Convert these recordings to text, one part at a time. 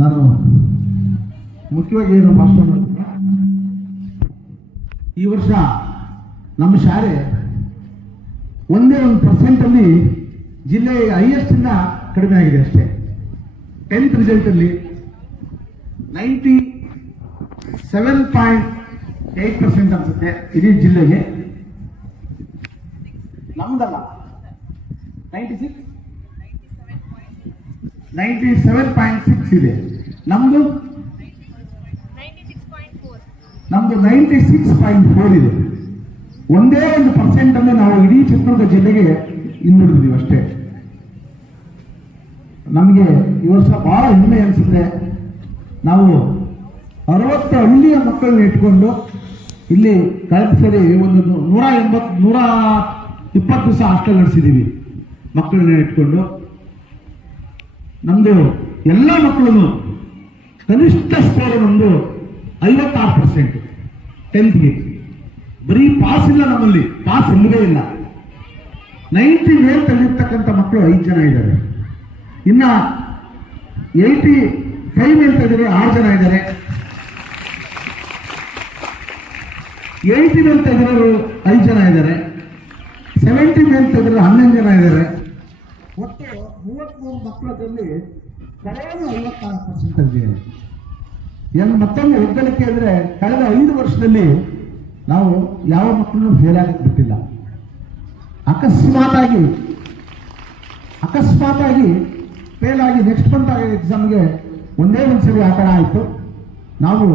ನಾನು ಮುಖ್ಯವಾಗಿ ಏನು ಭಾಷಣ ಮಾಡ್ತೀನಿ, ಈ ವರ್ಷ ನಮ್ಮ ಶಾಲೆ ಒಂದೇ 1% ಜಿಲ್ಲೆಯ ಹೈಯೆಸ್ಟ್ ಇಂದ ಕಡಿಮೆ ಆಗಿದೆ ಅಷ್ಟೇ. 10th ರಿಸಲ್ಟ್ ಅಲ್ಲಿ 97.8% ಅನ್ಸುತ್ತೆ ಇಡೀ ಜಿಲ್ಲೆಗೆ. ನಮ್ದಲ್ಲ 97.6 ಇದೆ. ನಮ್ದು 96.4 ಇದೆ. ಒಂದೇ 1% ಅನ್ನು ನಾವು ಇಡೀ ಚಿತ್ರದುರ್ಗ ಜಿಲ್ಲೆಗೆ ಹಿಂದುಳಿದಿದ್ದೀವಿ ಅಷ್ಟೇ. ನಮಗೆ ಈ ವರ್ಷ ಬಹಳ ಹೆಮ್ಮೆ ಅನಿಸುತ್ತೆ. ನಾವು 60 ಹಳ್ಳಿಯ ಮಕ್ಕಳನ್ನ ಇಟ್ಕೊಂಡು ಇಲ್ಲಿ ಕಳೆದ ಸರಿ ಒಂದು 120 ದಿವಸ ಹಾಸ್ಟೆಲ್ ನಡೆಸಿದ್ದೀವಿ. ಮಕ್ಕಳನ್ನ ಇಟ್ಕೊಂಡು ನಮ್ದು ಎಲ್ಲ ಮಕ್ಕಳು ಕನಿಷ್ಠ ಸ್ಕೋರ್ ನಮ್ದು 56%. 10th ಬರೀ ಪಾಸ್ ಇಲ್ಲ, ನಮ್ಮಲ್ಲಿ ಪಾಸ್ ಇಲ್ಲವೇ ಇಲ್ಲ. 90 ಮೇಲೆ ತೆಗೆದಿರ್ತಕ್ಕಂಥ ಮಕ್ಕಳು 5 ಜನ ಇದ್ದಾರೆ. ಇನ್ನ 85 ಮೇಲೆ ತೆಗೆದ್ರೆ 6 ಜನ ಇದ್ದಾರೆ. 80 ಮೇಲೆ ತೆಗೆದ್ರು 5 ಜನ ಇದ್ದಾರೆ. 70 ಮೇಲೆ ತೆಗೆದ್ರೆ 11 ಜನ ಇದ್ದಾರೆ. ಒಟ್ಟು 33 ಮಕ್ಕಳಲ್ಲಿ ಕಳೆದ 56% ಏನು ಮತ್ತೊಂದು ಹೆಗ್ಗಳಿಕೆ ಅಂದ್ರೆ ಕಳೆದ 5 ವರ್ಷದಲ್ಲಿ ನಾವು ಯಾವ ಮಕ್ಕಳನ್ನು ಫೇಲ್ ಆಗಕ್ಕೆ ಬಿಟ್ಟಿಲ್ಲ. ಅಕಸ್ಮಾತಾಗಿ ಫೇಲ್ ಆಗಿ ನೆಕ್ಸ್ಟ್ ಮಂತ್ ಎಕ್ಸಾಮ್ಗೆ ಒಂದೇ ಒಂದ್ಸರಿ ಆ ಥರ ಆಯಿತು. ನಾವು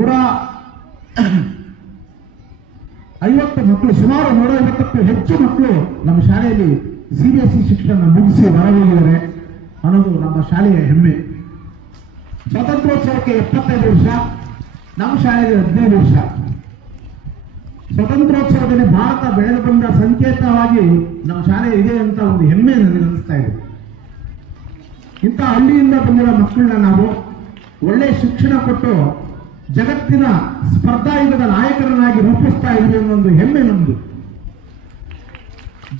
150 ಮಕ್ಕಳು, ಸುಮಾರು 150ಕ್ಕೂ ಹೆಚ್ಚು ಮಕ್ಕಳು ನಮ್ಮ ಶಾಲೆಯಲ್ಲಿ CBSE ಶಿಕ್ಷಣ ಮುಗಿಸಿ ಹೊರಗೋಗಿದ್ದಾರೆ ಅನ್ನೋದು ನಮ್ಮ ಶಾಲೆಯ ಹೆಮ್ಮೆ. ಸ್ವಾತಂತ್ರ್ಯೋತ್ಸವಕ್ಕೆ 75 ವರ್ಷ, ನಮ್ಮ ಶಾಲೆಗೆ 15 ವರ್ಷ. ಸ್ವಾತಂತ್ರ್ಯೋತ್ಸವದಲ್ಲಿ ಭಾರತ ಬೆಳೆದು ಬಂದ ಸಂಕೇತವಾಗಿ ನಮ್ಮ ಶಾಲೆ ಇದೆ ಅಂತ ಒಂದು ಹೆಮ್ಮೆ ನನಗೆ ಅನಿಸ್ತಾ ಇದೆ. ಇಂಥ ಹಳ್ಳಿಯಿಂದ ಬಂದಿರೋ ಮಕ್ಕಳನ್ನ ನಾವು ಒಳ್ಳೆಯ ಶಿಕ್ಷಣ ಕೊಟ್ಟು ಜಗತ್ತಿನ ಸ್ಪರ್ಧಾಯುಗದ ನಾಯಕರನ್ನಾಗಿ ರೂಪಿಸ್ತಾ ಇದ್ದೀವಿ ಅನ್ನೋ ಒಂದು ಹೆಮ್ಮೆ ನಮ್ದು.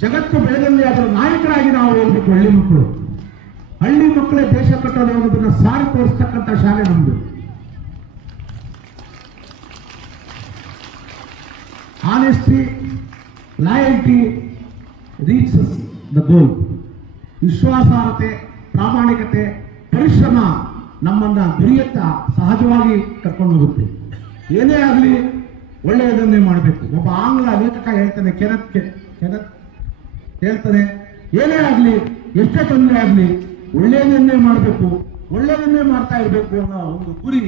ಜಗತ್ತು ಬೆಳೆದಲ್ಲಿ ಅದರ ನಾಯಕರಾಗಿ ನಾವು ಹೋಗ್ಬೇಕು. ಹಳ್ಳಿ ಮಕ್ಕಳೇ ದೇಶ ಕಟ್ಟೋದು ಅನ್ನೋದನ್ನ ಸಾರಿ ತೋರಿಸ್ತಕ್ಕಂಥ ಶಾಲೆ ನಮ್ದು. Honesty, loyalty reaches the goal. ವಿಶ್ವಾಸಾರ್ಹತೆ, ಪ್ರಾಮಾಣಿಕತೆ, ಪರಿಶ್ರಮ ನಮ್ಮನ್ನ ಗುರಿಯತ್ತ ಸಹಜವಾಗಿ ಕರ್ಕೊಂಡು ಹೋಗುತ್ತೆ. ಏನೇ ಆಗಲಿ ಒಳ್ಳೆಯದನ್ನೇ ಮಾಡಬೇಕು. ಒಬ್ಬ ಆಂಗ್ಲ ಲೇಖಕ ಹೇಳ್ತಾನೆ, ಕೆನತ್ ಹೇಳ್ತಾನೆ, ಏನೇ ಆಗಲಿ ಎಷ್ಟೇ ತೊಂದರೆ ಆಗಲಿ ಒಳ್ಳೆಯದನ್ನೇ ಮಾಡಬೇಕು, ಒಳ್ಳೆಯದನ್ನೇ ಮಾಡ್ತಾ ಇರಬೇಕು ಅನ್ನೋ ಒಂದು ಗುರಿ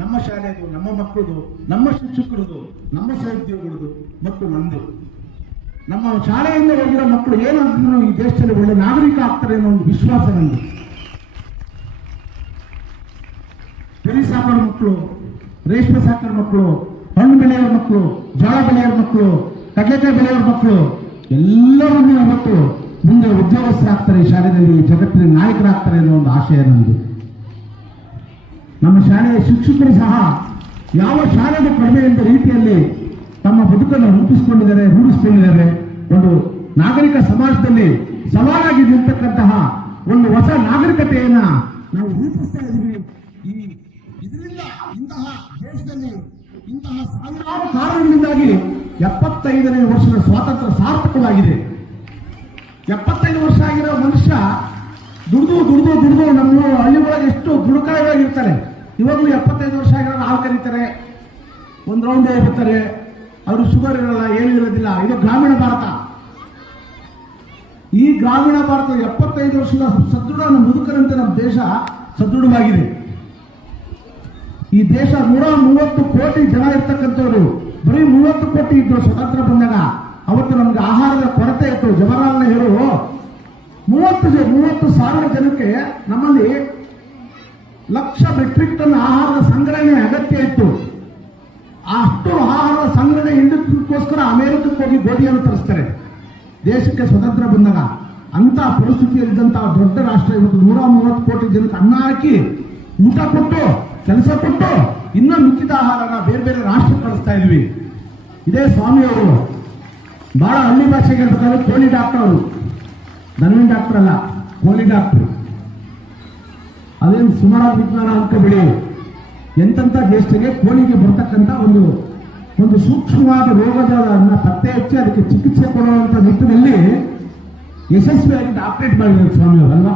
ನಮ್ಮ ಶಾಲೆದು, ನಮ್ಮ ಮಕ್ಕಳದು, ನಮ್ಮ ಶಿಕ್ಷಕರದು, ನಮ್ಮ ಸಹೋದ್ಯೋಗಿಗಳದು ಮತ್ತು ನಮ್ಮದು. ನಮ್ಮ ಶಾಲೆಯಿಂದ ಹೋಗಿರೋ ಮಕ್ಕಳು ಏನಾದ್ರೂ ಈ ದೇಶದಲ್ಲಿ ಒಳ್ಳೆ ನಾಗರಿಕ ಆಗ್ತಾರೆ ಅನ್ನೋ ಒಂದು ವಿಶ್ವಾಸ ನಮ್ಮದು. ಕುರಿ ಸಾಕೋ ಮಕ್ಕಳು, ರೇಷ್ಮೆ ಸಾಕೋ ಮಕ್ಕಳು, ಹಣ್ಣು ಬೆಳೆಯೋರ ಮಕ್ಕಳು, ಜೋಳ ಬೆಳೆಯೋರ ಮಕ್ಕಳು, ಕಡಲೆಕಾಯಿ ಬೆಳೆಯೋರ ಮಕ್ಕಳು ಎಲ್ಲರನ್ನೂ ಇವತ್ತು ಮುಂದೆ ಉದ್ಯೋಗಸ್ಥರಾಗ್ತಾರೆ, ಈ ಶಾಲೆಯಲ್ಲಿ ಜಗತ್ತಿನ ನಾಯಕರಾಗ್ತಾರೆ ಅನ್ನೋ ಒಂದು ಆಶಯ ನಮ್ಮದು. ನಮ್ಮ ಶಾಲೆಯ ಶಿಕ್ಷಕರು ಸಹ ಯಾವ ಶಾಲೆಗೂ ಕಡಿಮೆ ಎಂಬ ರೀತಿಯಲ್ಲಿ ತಮ್ಮ ಬದುಕನ್ನು ರೂಢಿಸಿಕೊಂಡಿದ್ದಾರೆ. ಒಂದು ನಾಗರಿಕ ಸಮಾಜದಲ್ಲಿ ಸವಾಲಾಗಿ ನಿಲ್ತಕ್ಕಂತಹ ಒಂದು ಹೊಸ ನಾಗರಿಕತೆಯನ್ನ ನಾವು ರೂಪಿಸ್ತಾ ಇದ್ದೀವಿ. ಇದರಿಂದ ಇಂತಹ ದೇಶದಲ್ಲಿ ಇಂತಹ ಸಾವಿರಾರು ಕಾರಣಗಳಿಂದಾಗಿ 75ನೇ ವರ್ಷದ ಸ್ವಾತಂತ್ರ್ಯ ಸಾರ್ಥಕವಾಗಿದೆ. 75 ವರ್ಷ ಆಗಿರೋ ಮನುಷ್ಯ ದುಡಿದು ನಮ್ಮ ಹಳ್ಳಿ ಒಳಗೆ ಎಷ್ಟು ದುಡುಕಾಯವಾಗಿರ್ತಾರೆ. ಇವಾಗಲೂ 75 ವರ್ಷ ಆಗಿರೋ ಹಾಲು ಕರೀತಾರೆ, ಒಂದು ರೌಂಡ್ ಹೋಗ್ತಾರೆ, ಅವರು ಶುಗರ್ ಇರಲ್ಲ, ಏನೂ ಇರೋದಿಲ್ಲ. ಇದು ಗ್ರಾಮೀಣ ಭಾರತ. ಈ ಗ್ರಾಮೀಣ ಭಾರತ 75 ವರ್ಷದ ಸದೃಢ ಮುದುಕರಂತೆ ನಮ್ಮ ದೇಶ ಸದೃಢವಾಗಿದೆ. ಈ ದೇಶ 130 ಕೋಟಿ ಜನ ಇರ್ತಕ್ಕಂಥವ್ರು, ಬರೀ 30 ಕೋಟಿ ಇದ್ರು ಸ್ವತಂತ್ರ ಬಂದಾಗ. ಅವತ್ತು ನಮ್ಗೆ ಆಹಾರದ ಕೊರತೆ ಇತ್ತು. ಜವಾಹರಲಾಲ್ ನೆಹರು 30,000 ಜನಕ್ಕೆ ನಮ್ಮಲ್ಲಿ 1,00,000 ಮೆಟ್ರಿಕ್ ಟನ್ ಆಹಾರದ ಸಂಗ್ರಹಣೆ ಅಗತ್ಯ ಇತ್ತು. ಅಷ್ಟು ಆಹಾರದ ಸಂಗ್ರಹಣೆ ಹಿಂದಕ್ಕೋಸ್ಕರ ಅಮೆರಿಕಕ್ಕೆ ಹೋಗಿ ಗೋಧಿಯನ್ನು ತರಿಸ್ತಾರೆ ದೇಶಕ್ಕೆ ಸ್ವತಂತ್ರ ಬಂದಾಗ. ಅಂತ ಪರಿಸ್ಥಿತಿಯಲ್ಲಿದ್ದಂತಹ ದೊಡ್ಡ ರಾಷ್ಟ್ರ ಇವತ್ತು 130 ಕೋಟಿ ಜನಕ್ಕೆ ಅನ್ನ ಹಾಕಿ, ಊಟ ಕೊಟ್ಟು, ಕೆಲಸ ಕೊಟ್ಟು, ಇನ್ನೂ ಮಿಕ್ಕಿದ ಆಹಾರನ ಬೇರೆ ಬೇರೆ ರಾಷ್ಟ್ರಕ್ಕೆ ಕಳಿಸ್ತಾ ಇದ್ವಿ. ಇದೇ ಸ್ವಾಮಿಯವರು ಬಹಳ ಹಳ್ಳಿ ಭಾಷೆಗೆ ಹೇಳ್ಬೇಕಾದ್ರೆ ಕೋಳಿ ಡಾಕ್ಟರ್ ಅವರು, ದನವಿನ ಡಾಕ್ಟರ್ ಅಲ್ಲ, ಕೋಳಿ ಡಾಕ್ಟರ್. ಅದೇನು ಸುಮಾರಾದ ವಿಜ್ಞಾನ ಅನ್ಕೋಬೇಡಿ. ಎಂತೆಂಥ ಜ್ಯೇಷ್ಠರಿಗೆ ಕೋಳಿಗೆ ಬರ್ತಕ್ಕಂಥ ಒಂದು ಸೂಕ್ಷ್ಮವಾದ ರೋಗದನ್ನ ಪತ್ತೆ ಹಚ್ಚಿ ಅದಕ್ಕೆ ಚಿಕಿತ್ಸೆ ಕೊಡುವಂತ ನಿಟ್ಟಿನಲ್ಲಿ ಯಶಸ್ವಿಯಾಗಿ ಆಪರೇಟ್ ಮಾಡಿದ್ರು ಸ್ವಾಮಿ ಅವರಲ್ವಾ.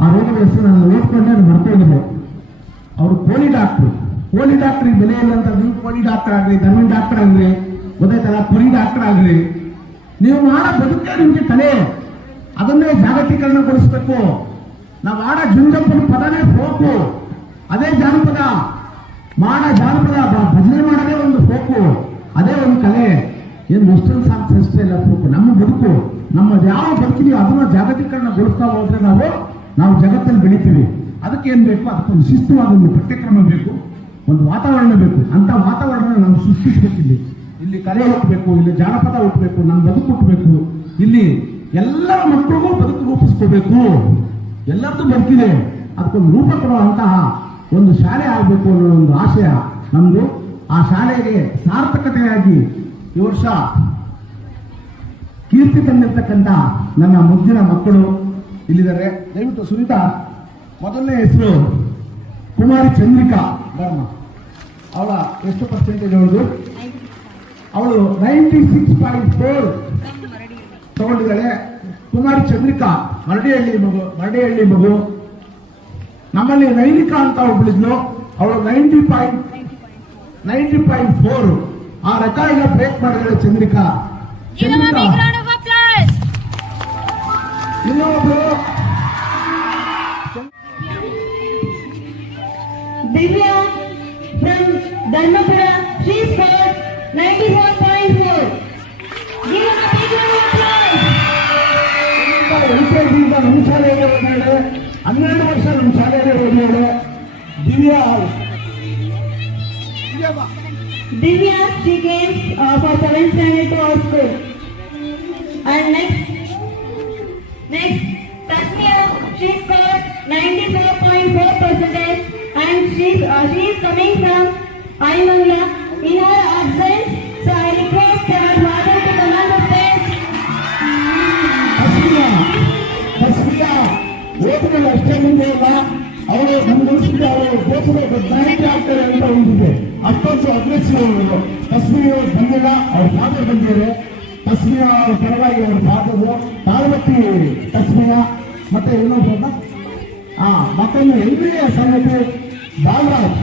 ಆ ರೋಗದ ಹೆಸರು ನಾನು ಓದ್ಕೊಂಡೆ ಮರ್ತೋಗಿದೆ. ಅವರು ಕೋಳಿ ಡಾಕ್ಟ್ರಿಗೆ ಬೆಲೆ ಇಲ್ಲ ಅಂತ ನೀವು ಕೋಳಿ ಡಾಕ್ಟರ್ ಆಗ್ರಿ, ಧರ್ಮನ್ ಡಾಕ್ಟರ್ ಆಗ್ರಿ, ಗೊತ್ತಾಯ್ತಲ್ಲ, ಕುರಿ ಡಾಕ್ಟರ್ ಆಗ್ರಿ, ನೀವು ಮಾಡೋ ಬದುಕೆ ನಿಮ್ಗೆ ಕಲೆ, ಅದನ್ನೇ ಜಾಗತೀಕರಣಗೊಳಿಸ್ಬೇಕು. ನಾವು ಆಡೋ ಜುಂಜಪ್ಪನ ಪದನೇ ಫೋಕು, ಅದೇ ಜಾನಪದ. ಜಾನಪದ ಭಜನೆ ಮಾಡೋದೇ ಒಂದು ಫೋಕು, ಅದೇ ಒಂದು ಕಲೆ. ಏನು ವೆಸ್ಟರ್ನ್ ಸಾಂಗ್ಸ್ ಅಷ್ಟೇ ಇಲ್ಲ ಫೋಕು. ನಮ್ಮ ಬದುಕು, ನಮ್ಮ ಯಾವ ಬದುಕಿದೆಯೋ ಅದನ್ನ ಜಾಗತೀಕರಣಗೊಳಿಸ್ತಾ ಹೋದ್ರೆ ನಾವು ಜಗತ್ತಲ್ಲಿ ಬೆಳಿತೀವಿ. ಅದಕ್ಕೆ ಏನ್ ಬೇಕು? ಅದಕ್ಕೊಂದು ಶಿಸ್ತುವಾದ ಒಂದು ಪಠ್ಯಕ್ರಮ ಬೇಕು, ಒಂದು ವಾತಾವರಣ ಬೇಕು. ಅಂತ ವಾತಾವರಣ ನಾವು ಸೃಷ್ಟಿಸಬೇಕು. ಇಲ್ಲಿ ಕಲೆ ಹುಟ್ಟಬೇಕು, ಇಲ್ಲಿ ಜಾನಪದ ಹುಟ್ಟಬೇಕು, ನಮ್ಮ ಬದುಕು ಹುಟ್ಟಬೇಕು. ಇಲ್ಲಿ ಎಲ್ಲರ ಮಕ್ಕಳಿಗೂ ಬದುಕು ರೂಪಿಸ್ಕೋಬೇಕು. ಎಲ್ಲರದ್ದು ಬದುಕಿದೆ, ಅದಕ್ಕೊಂದು ರೂಪ ಕೊಡುವಂತಹ ಒಂದು ಶಾಲೆ ಆಗಬೇಕು ಅನ್ನೋ ಒಂದು ಆಶಯ ನಮ್ದು. ಆ ಶಾಲೆಗೆ ಸಾರ್ಥಕತೆಯಾಗಿ ಈ ವರ್ಷ ಕೀರ್ತಿ ತಂದಿರ್ತಕ್ಕಂಥ ನನ್ನ ಮುದ್ದಿನ ಮಕ್ಕಳು ಇಲ್ಲಿದ್ದಾರೆ. ದಯವಿಟ್ಟು ಸುನೀತಾ, ಮೊದಲನೇ ಹೆಸರು ಕುಮಾರಿ ಚಂದ್ರಿಕಾ ಬರ್ಮ. ಅವಳ ಎಷ್ಟು ಪರ್ಸೆಂಟೇಜ್ ಅವಳದು? ಅವಳು 96.4 ತಗೊಂಡಿದ್ದಾಳೆ. ಕುಮಾರಿ ಚಂದ್ರಿಕಾ ಮರಡಿಹಳ್ಳಿ ಮಗು. ನಮ್ಮಲ್ಲಿ ನೈನಿಕಾ ಅಂತ ಒಬ್ಬಳಿದ್ಲು, ಅವಳು 90.4. ಆ ರೆಕಾರ್ಡ್ ಬ್ರೇಕ್ ಮಾಡಿದಾಳೆ ಚಂದ್ರಿಕಾ. ಇನ್ನೊಬ್ರು ದಿವ್ಯಾ ಫ್ರಮ್ Dharmapura, she scored 94.4. Give her a big round of applause. LKG ನಮ್ಮ ಶಾಲೆಯಲ್ಲಿ ಓದಿದ್ದಾಳೆ, 12 ವರ್ಷ ನಮ್ಮ ಶಾಲೆಯಲ್ಲಿ ಓದಿದ್ದಾಳೆ Divya, she came for 7th standard to our school. And next, Tasmia, she scored 94.4%, and she is coming from Aimangla. In her absence, so I request our father to come on the stage. Tasmia, ಓದಿಗಳು ಅಷ್ಟೇ ಮುಂದೆ ಇಲ್ಲ, ಅವಳು ನಮ್ಗೊಳಿಸಿದ ಅವಳು ದೇಶದ ನಾಯಕಿ ಆಗ್ತಾರೆ ಅಂತ ಒಂದಿದೆ. ಅಷ್ಟೊಂದು ಅಗ್ರೆಸಿವ್ ಅವರು. ತಸ್ಮಿಯ ಬಂದಿಲ್ಲ, ಅವ್ರ ಫಾದರ್ ಬಂದಿದ್ದಾರೆ. ತಸ್ಮಿಯ ಪರವಾಗಿ ಅವ್ರ ಫಾದರು ಪಾರ್ವತಿ ತಸ್ಮಿಯ, ಮತ್ತೆ ಇನ್ನೊಬ್ಬ ಮತ್ತೊಂದು ಎಲ್ರಿಯ ಸಂಗತಿ ಬಾಲರಾಜ್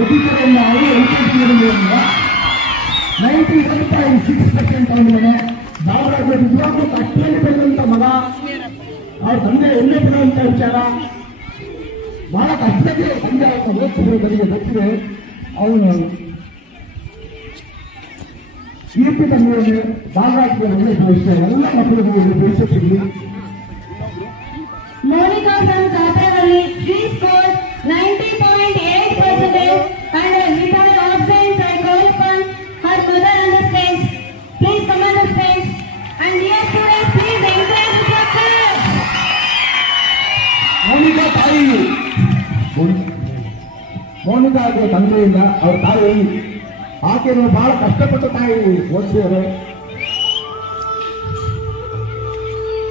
ಒದಿಕೆರೆಯಿಂದ ಅವರು 91.6% ಅವನಿಗೆ. ಬಾಲರಾಜ್ ನಿಜವಾಗ್ಲೂ ಕಷ್ಟದಲ್ಲಿ ಬೆಳೆದಂತ ಮಗ. ಅವ್ರ ತಂದೆ ಎಲ್ಲೇ ಬಿಡುವಂತ ವಿಚಾರ, ಬಹಳ ಕಷ್ಟಕ್ಕೆ ತಂದೆ ಅಂತ ಓದಿಸಿದ್ರು, ನನಗೆ ಗೊತ್ತಿದೆ. ಅವನು ಕೀರ್ತಿ ತಂದೆಯಲ್ಲಿ ಬಾಲರಾಜ್ಗೆ ಒಳ್ಳೆ ಭವಿಷ್ಯ, ಎಲ್ಲ ಮಕ್ಕಳಿಗೂ ಒಳ್ಳೆ ಭವಿಷ್ಯ ಸಿಗಲಿ. Monica from Katharavalli, she scored 90.8%, and with her absence, I call upon her mother on the stage. Please come on the stage. And dear students, please encourage the class. ಮೋನಿಕಾಗೆ ತಂದೆಯಿಂದ ಅವ್ರ ತಾಯಿ, ಆಕೆಯನ್ನು ಬಹಳ ಕಷ್ಟಪಟ್ಟ ತಾಯಿ ಓದಿಸಿದ್ದಾರೆ.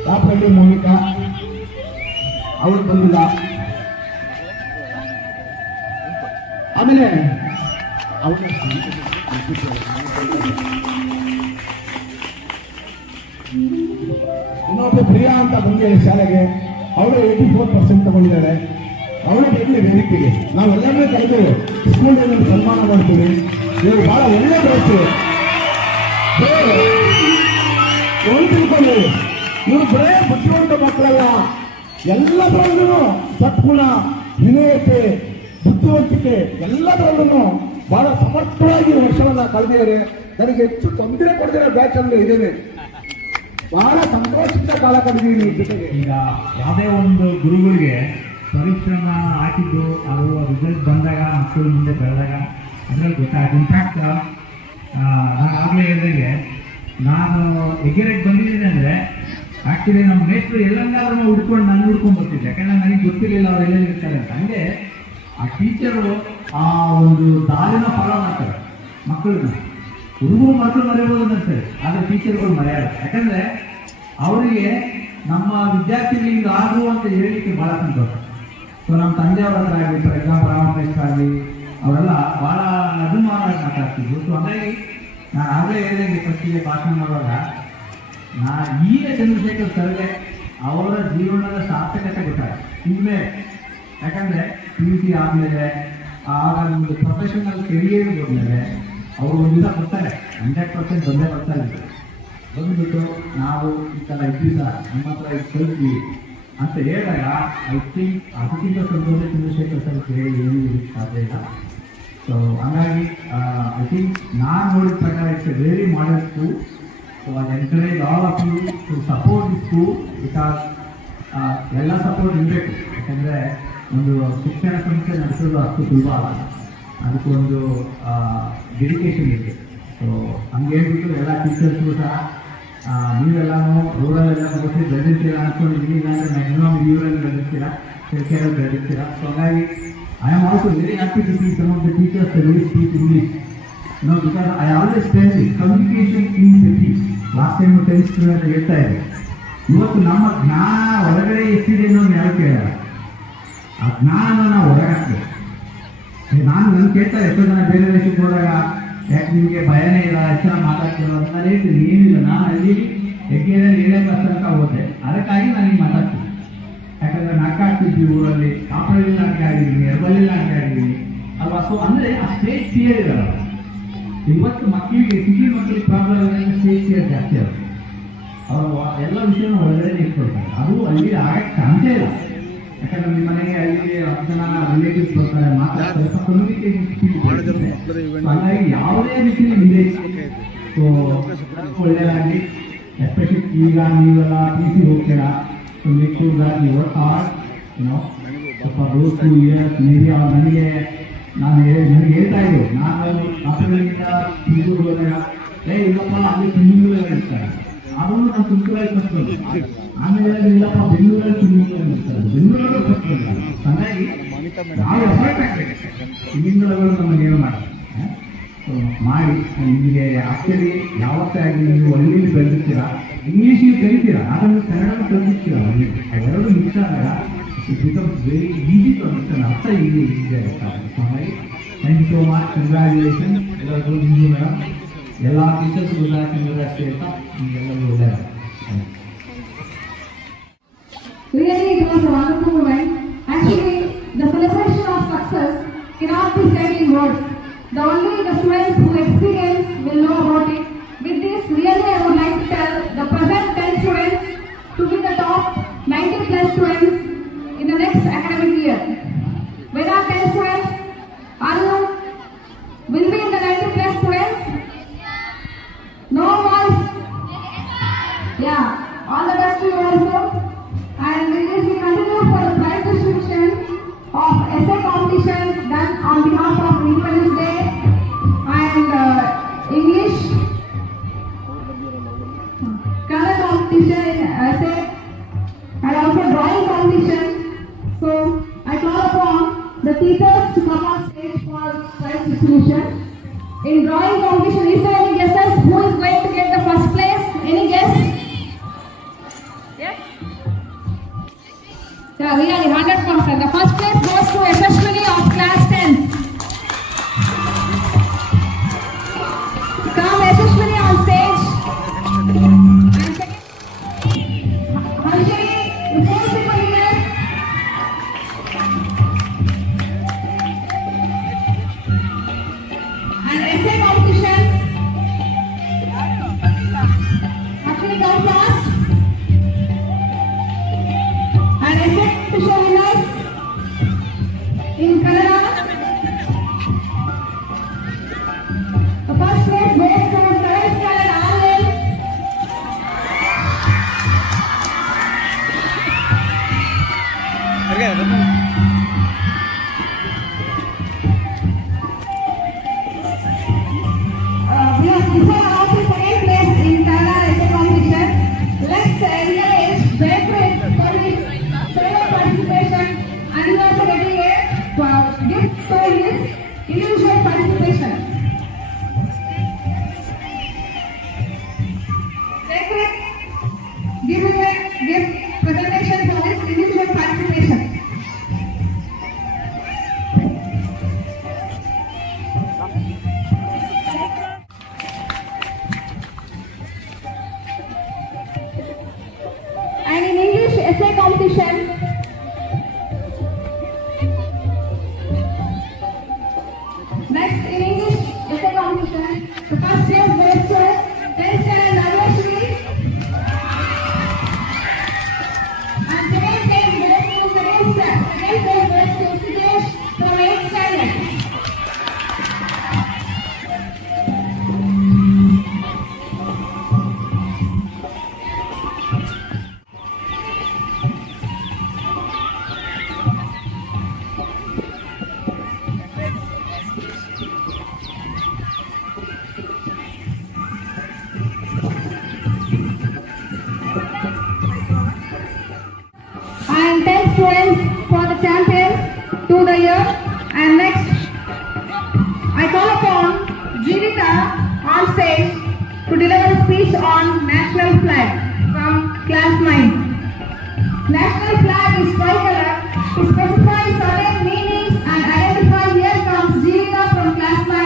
ಕಾಪಲ್ಲಿ ಮೋನಿಕಾ ಅವಳು ಬಂದಿಲ್ಲ. ಆಮೇಲೆ ಇನ್ನೊಬ್ಬ ಪ್ರಿಯಾ ಅಂತ ಬಂದಿದ್ದಾರೆ ಶಾಲೆಗೆ, ಅವಳು 84% ತಗೊಂಡಿದ್ದಾರೆ. ಅವಳು ಬರಲಿ ವೇದಿಕೆಗೆ. ನಾವೆಲ್ಲರೂ ಕರೆದು ಸ್ಕೂಲ್ ಸನ್ಮಾನ ಮಾಡ್ತೀವಿ. ನೀವು ಬಹಳ ಒಳ್ಳೆ ಬಯಸ್ತೀವಿ. ತಿಳ್ಕೊಂಡು ಇವರು ಬರೇ ಬುದ್ಧಿವಂತ ಮಕ್ಕಳಲ್ಲ, ಎಲ್ಲದರಲ್ಲೂ ಸತ್ಗುಣ, ವಿನಯತೆ, ಬುದ್ಧಿವಂತಿಕೆ ಎಲ್ಲದರಲ್ಲೂ ಬಹಳ ಸಮರ್ಥವಾಗಿ ವರ್ಷವನ್ನ ಕಳೆದಿದ್ದಾರೆ. ನನಗೆ ಹೆಚ್ಚು ತೊಂದರೆ ಕೊಡದಿರೋ ಬ್ಯಾಚ್ ಅಂದ್ರೆ ಇದೇನೆ. ಬಹಳ ಸಂತೋಷದ ಕಾಲ ಕಳೆದಿದ್ದೀನಿ ಜೊತೆಗೆ. ಈಗ ಯಾವುದೇ ಒಂದು ಗುರುಗಳಿಗೆ ಪರಿಶ್ರಮ ಹಾಕಿದ್ದು ಅದು ರಿಸಲ್ಟ್ ಬಂದಾಗ ಮಕ್ಕಳು ಮುಂದೆ ಬೆಳೆದಾಗ ಅದ್ರಲ್ಲಿ ಗೊತ್ತಾಗುತ್ತೆ. ಇನ್ಫ್ಯಾಕ್ಟ್ ನಾನು ಆಗಲೇ ಹೇಳಿದಂಗೆ ನಾನು ಎಗೆರೆಗೆ ಬಂದಿದ್ದೀನಿ ಅಂದರೆ ಆ್ಯಕ್ಚುಲಿ ನಮ್ಮ ಮೇಸ್ಟ್ರು ಎಲ್ಲಂಗಾದ್ರೂ ಹುಡ್ಕೊಂಡು ನಾನು ಹುಡ್ಕೊಂಡು ಬರ್ತಿದ್ದೆ. ಯಾಕಂದರೆ ನನಗೆ ಗೊತ್ತಿರಲಿಲ್ಲ ಅವ್ರು ಎಲ್ಲೆಲ್ಲಿ ಇರ್ತಾರೆ ಅಂತ. ಹಂಗೆ ಆ ಟೀಚರು ಆ ಒಂದು ದಾರಿನ ಫಾಲೋ ಮಾಡ್ತಾರೆ ಮಕ್ಕಳನ್ನ. ಹುಡುಗರು ಮಕ್ಕಳು ಮರೆಯಬಹುದು ಅನ್ನಿಸ್ತದೆ, ಆದರೆ ಟೀಚರ್ಗಳು ಮರೆಯಲ್ಲ. ಯಾಕಂದರೆ ಅವರಿಗೆ ನಮ್ಮ ವಿದ್ಯಾರ್ಥಿಗಳಿಗೆ ಆಗು ಅಂತ ಹೇಳಲಿಕ್ಕೆ ಭಾಳ ಸಂತೋಷ. ಸೊ ನಮ್ಮ ತಂದೆಯವ್ರ ಹತ್ರ ಆಗಲಿ, ಫಾರ್ ಎಕ್ಸಾಂಪಲ್ ರಾಮಕೃಷ್ಣ ಆಗಲಿ, ಅವರೆಲ್ಲ ಭಾಳ ಅಭಿಮಾನವಾಗಿ ಮಾತಾಡ್ತಿದ್ರು. ಸೊ ಹಾಗಾಗಿ ನಾನು ಆಗಲೇ ಹೇಳಿದಂಗೆ ಫಸ್ಟಿಗೆ ಭಾಷಣ ಮಾಡುವಾಗ ಈಗ ಚಂದ್ರಶೇಖರ್ ಸರ್ಗೆ ಅವರ ಜೀವನದ ಸಾರ್ಥಕತೆ ಗೊತ್ತಾಗುತ್ತೆ ಇನ್ಮೇಲೆ. ಯಾಕಂದರೆ PUC ಆದಮೇಲೆ ಆಗ ನಮ್ಮದು ಪ್ರೊಫೆಷನಲ್ ಕೆರಿಯರ್ ಹೋದ್ಮೇಲೆ ಅವರು ಒಂದು ದಿವಸ ಬರ್ತಾರೆ, 100% ಬಂದೇ ಬರ್ತಾರೆ. ಬಂದ್ಬಿಟ್ಟು ನಾವು ಈ ಥರ ಇದ್ದೀವಿ ಸರ್, ನಮ್ಮ ಹತ್ರ ಇದು ಕಲ್ತ್ವಿ ಅಂತ ಹೇಳಿದಾಗ ಐ ಥಿಂಕ್ ಅದಕ್ಕಿಂತ ಸಂತೋಷ ಚಂದ್ರಶೇಖರ್ ಸರ್ ಹೇಳಿ ಏನು ಇದಕ್ಕೆ ಸಾಧ್ಯ ಇಲ್ಲ. ಸೊ ಹಾಗಾಗಿ ಐ ಥಿಂಕ್ ನಾನು ನೋಡಿದ ಪ್ರಕಾರ it's a very model school. So I encourage all of you to support the school, because ಎಲ್ಲ ಸಪೋರ್ಟ್ ಇರಬೇಕು. ಯಾಕಂದರೆ ಒಂದು ಶಿಕ್ಷಣ ಸಂಸ್ಥೆ ನಡೆಸೋದು ಅಷ್ಟು ಸುಲಭ ಅಲ್ಲ, ಅದಕ್ಕೊಂದು ಡೆಡಿಕೇಶನ್ ಇದೆ. ಸೊ ಹಂಗೆ ಹೇಳ್ಬಿಟ್ಟು ಎಲ್ಲ ಟೀಚರ್ಸ್ಗೂ ಸಹ ನೀವೆಲ್ಲನೂ ರೂರಲ್ಲೆಲ್ಲ ಮೋಸ್ಟ್ಲಿ ಬೆಳೆದಿರ್ತೀರಾ ಅಂದ್ಕೊಂಡಿದ್ದೀನಿ, ಇಲ್ಲಾಂದರೆ ಮ್ಯಾಕ್ಸಿಮಮ್ ಯೂರಲ್ಲಿ ಬೆಳೆದಿರ್ತೀರಾ, ಹೆಲ್ಕೇರಲ್ಲಿ ಬೆಳೆದಿರ್ತೀರಾ. ಸೊ ಹಾಗಾಗಿ I am also very happy to see some of the teachers very speak English, because I always tell the communication in the key. Last time 10th student ಹೇಳ್ತಾ ಇದೆ, ಇವತ್ತು ನಮ್ಮ ಜ್ಞಾನ ಹೊರಗಡೆ ಎಷ್ಟಿದೆ ಅನ್ನೋದು ಯಾರು ಕೇಳಲ್ಲ, ಆ ಜ್ಞಾನನ ನಾವು ಹೊರಗಾಕ್ಬೇಕು. ನಾನು ಕೇಳ್ತಾರೆ ಎಷ್ಟೋ ಜನ ಬೇರೆ ದೇಶಕ್ಕೆ ಹೋದಾಗ, ಯಾಕೆ ನಿಮಗೆ ಭಯನೇ ಇಲ್ಲ, ಎಷ್ಟು ಜನ ಮಾತಾಡ್ತಿರೋ ಅಂತ ನಾನು ಹೇಳ್ತೀನಿ, ಏನಿಲ್ಲ, ನಾನು ಅಲ್ಲಿ ಹೆಗ್ಗೇರಲ್ಲಿ 7ನೇ ಕ್ಲಾಸ್ ತನಕ ಹೋದೆ, ಅದಕ್ಕಾಗಿ ನಾನು ಈಗ ಮಾತಾಡ್ತೀನಿ. ಯಾಕಂದರೆ ನಾಕಾಡ್ತಿದ್ವಿ ಊರಲ್ಲಿ, ಕಾಪಳ್ಳಿ ನಾಟಕ ಆಗಿದ್ದೀನಿ, ಎರಬಳ್ಳಿ ನಾಟಕ ಆಗಿದ್ದೀನಿ ಅಲ್ವಾ. ಸೊ ಅಂದರೆ ಆ ಸ್ಟೇಜ್ ಫಿಯರ್ ಇರಲ್ಲ. ಇವತ್ತು ಮಕ್ಕಳಿಗೆ, ಸಿಟಿ ಮಕ್ಕಳಿಗೆ ಪ್ರಾಬ್ಲಮ್ ಇದೆ, ಸ್ಟೇಜ್ ಫಿಯರ್ ಜಾಸ್ತಿ ಆಗುತ್ತೆ. ಅವರು ಎಲ್ಲ ವಿಷಯನ ಒಳಗಡೆ ಇಟ್ಕೊಳ್ತಾರೆ, ಅದು ಅಲ್ಲಿ ಆಗಕ್ಕೆ ಚಾನ್ಸೇ ಇಲ್ಲ. ಯಾಕಂದ್ರೆ ನಿಮ್ಮ ಮನೆಗೆ ಅಲ್ಲಿ 10 ಜನ ರಿಲೇಟಿವ್ಸ್ ಬರ್ತಾರೆ, ಮಾತಾಡ್ತಾರೆ, ಹಾಗಾಗಿ ಯಾವುದೇ ರೀತಿಯಲ್ಲಿ ಇದೆ. ಸೊ ಒಳ್ಳೆಯದಾಗಿ, ಎಸ್ಪೆಷಲಿ ಈಗ ನೀವೆಲ್ಲ PUC ಹೋಗ್ತೀರಾ, so make sure that you work hard, ಸ್ವಲ್ಪ ರೋಸ್ 2 years ಮೇಬಿ. ಅವ್ರು ನನಗೆ ಹೇಳ್ತಾ ಇದ್ರು, ನಾನು ಕಾಪುಗಳಿಂದ ತುಮಕೂರು ಹೋದಾಗ ಇಲ್ಲಪ್ಪ ಅಲ್ಲಿ ತುಮಕೂರಲ್ಲಿ ಇರ್ತಾರೆ, ಅದನ್ನು ನಾನು ತುಮಕೂರಲ್ಲಿ ಕಟ್ಕೊಂಡು, ಆಮೇಲೆ ಇಲ್ಲಪ್ಪ ಬೆಂಗಳೂರಲ್ಲಿ ತುಮಕೂರಲ್ಲಿ ಇರ್ತಾರೆ, ಬೆಂಗಳೂರಲ್ಲಿ ಕಟ್ಕೊಂಡು. ಹಾಗಾಗಿ ನಾವು ಎಫರ್ಟ್ ಆಗ್ಬೇಕು, ತಿಂಗಳಗಳು ನಮಗೇನು ಮಾಡಿ ನಿಮಗೆ ಆಕ್ಚುಲಿ ಯಾವತ್ತೇ ಆಗಲಿ ನೀವು ಹಳ್ಳಿಯಲ್ಲಿ ಬೆಳೆದಿರ್ತೀರಾ, ಇಂಗ್ಲೀಷಿಗೆ ಕಲಿತೀರಾ, ಅದನ್ನು ಕನ್ನಡ ಕಲಿತೀರಾ, ಅವೆರಡು ಮಿಕ್ಸ್ ಆದಾಗ it becomes very easy to understand, ಅರ್ಥ ಈಸಿ ಆಗುತ್ತೆ. ಹಾಗಾಗಿ thank you so much, congratulation ಎಲ್ಲರಿಗೂ, ನಿಮಗೂ ಮೇಡಮ್, ಎಲ್ಲ ಟೀಚರ್ಸ್ಗೂ ಕಂಗ್ರ್ಯಾಚುಲೇಷನ್ ಹೇಳ್ತಾ ನಿಮಗೆಲ್ಲರಿಗೂ ಒಳ್ಳೆಯದು. Really, it was a wonderful moment. Actually, the celebration of success cannot be said in words. The only the students who experience will know about it. With this, really, I would like to tell the present 10 students to be the top 90+ students in the next academic year. Where are 10 students? Are you will be in the 90+ students? No voice. Yeah. All the best to you also. And with this, we continue for the prize distribution of essay competition done on behalf of Independence Day and English, color competition, essay, and also drawing competition. So I call upon the teachers to come on stage for prize distribution. In drawing competition, is there any guesses? Who is going to get the first place? Any guess? Yes? Yeah, really 100%. The first place goes to Yashashwini of class 10th. Come Yashashwini on stage. And second, Harshini, the fourth people here. And essay competition. Harshini, come fast. And essay competition winners in Kannada. The first place goes to 7th standard RL. We have decided also second place in Kannada essay competition. Let's encourage Jaypreet for his solo participation, and he also getting a gift for his individual participation. Jaypreet, give him a gift presentation for his individual participation. students for the champions to the year. And next, I call upon Jeevita on stage to deliver a speech on national flag from class 9. National flag is tricolor. To specify certain meanings and identify, here comes Jeevita from class 9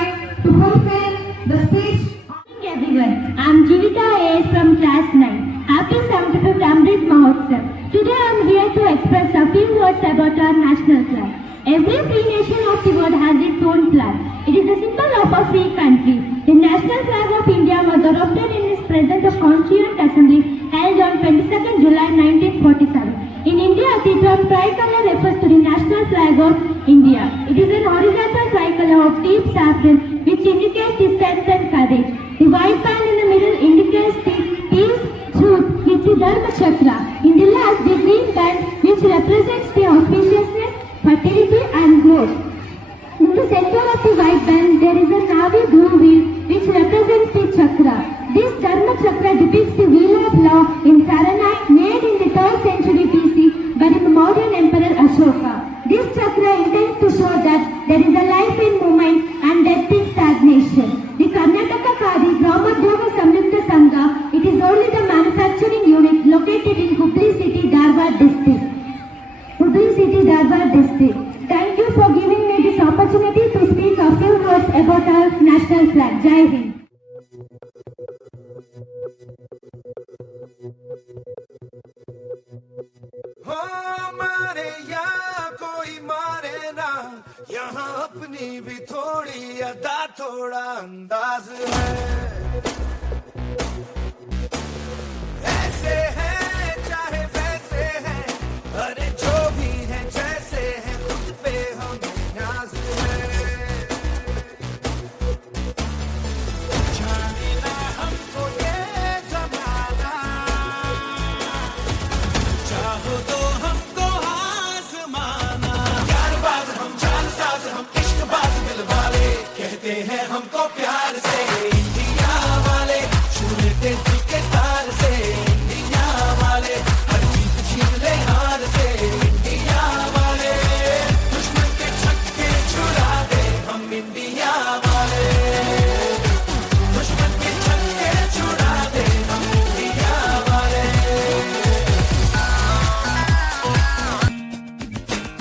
to fulfill the speech. Good morning everyone, I am Jeevita AS from class 9. Happy 75th Amrit Mahotsav. Today I am here to express a few words about our national flag. Every free nation of the world has its own flag. It is a symbol of a free country. The national flag of India was adopted in its present Constituent Assembly held on 22nd July 1947. In India, the term tricolor refers to the national flag of India. It is an horizontal tricolor of deep saffron which indicates the strength and courage. The white band in the middle indicates the peace, truth, with the Dharma Chakra. In the last, the green band which represents the auspiciousness, fertility and growth. In the center of the white band, there is a navy blue wheel which represents the chakra. This Dharma Chakra depicts the wheel of law in Saranai made in the 3rd century BC by the Mauryan Emperor Ashoka. This chakra intends to show that there is a life in movement and death in stagnation. The Karnataka Khadi Gramadyoga Samyukta Sangha, it is only the manufacturing unit located in Hubli City, Dharwad district. Thank you for giving me this opportunity to speak a few words about our national flag. Jai Hind. हो मारे या कोई मारे ना, यहाँ अपनी भी थोड़ी अदा थोड़ा अंदाज है। ऐसे है चाहे वैसे है, अरे जो भी है जैसे है, खुद पे हमें नाज है। जाने ना हमको ये जमाना, चाहो तो हमको आज़माना। यारबाज हम, जानसाज हम, इश्कबाज दिल वाले, कहते हैं हमको प्यार से इंडिया वाले, छू लेते दिल के तार से इंडिया वाले, हर जीत छीन ले हार से इंडिया वाले, दुश्मन के छक्के छुड़ा दे हम इंडिया वाले, दुश्मन के छक्के छुड़ा दे हम इंडिया वाले।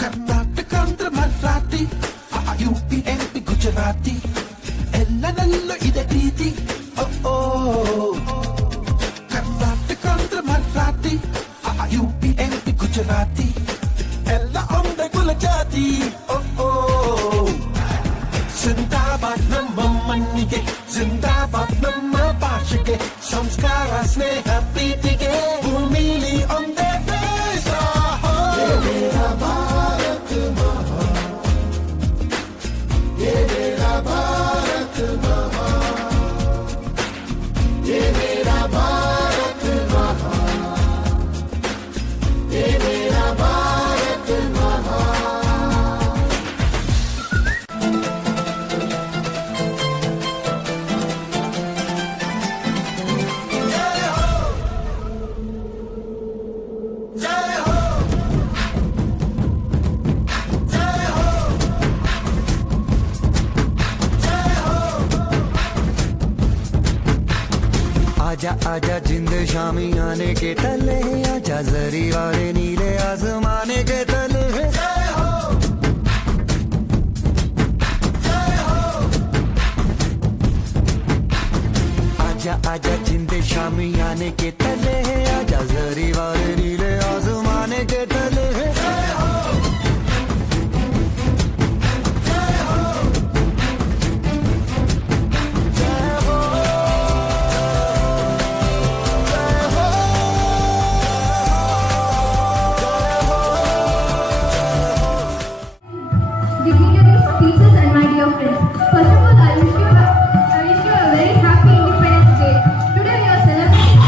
ಕರ್ನಾಟಕಾಂಧ್ರ ಮರಾಠಿ UP MP ಗುಜರಾತಿ ಎಲ್ಲರಲ್ಲೂ ಇದೆ ಪ್ರೀತಿ ಓ ಕರ್ನಾಟಕಾಂಧ್ರ ಮರಾಠಿ UP MP ಗುಜರಾತಿ ಎಲ್ಲ ಒಂದೇ ಕುಲ ಜಾತಿ ಓ ಜಿಂದಾಬಾದ್ ನಮ್ಮ ಮಣ್ಣಿಗೆ, ಜಿಂದಾಬಾದ್ ನಮ್ಮ ಭಾಷೆಗೆ, ಸಂಸ್ಕಾರ ಸ್ನೇಹ ಪ್ರೀತಿಗೆ, ಭೂಮಿಲಿ ಒಂದೇ ದೇಶ आजा आजा जिंद शामी आने के तले, आजा जरी वाले नीले आसमाने के तले। आजा आजा जिंद शामी आने के तले, आजा जरी वाले नीले आसमाने के तले। Dignitaries, teachers and my dear friends. First of all, I wish you a very happy Independence Day. Today we are celebrating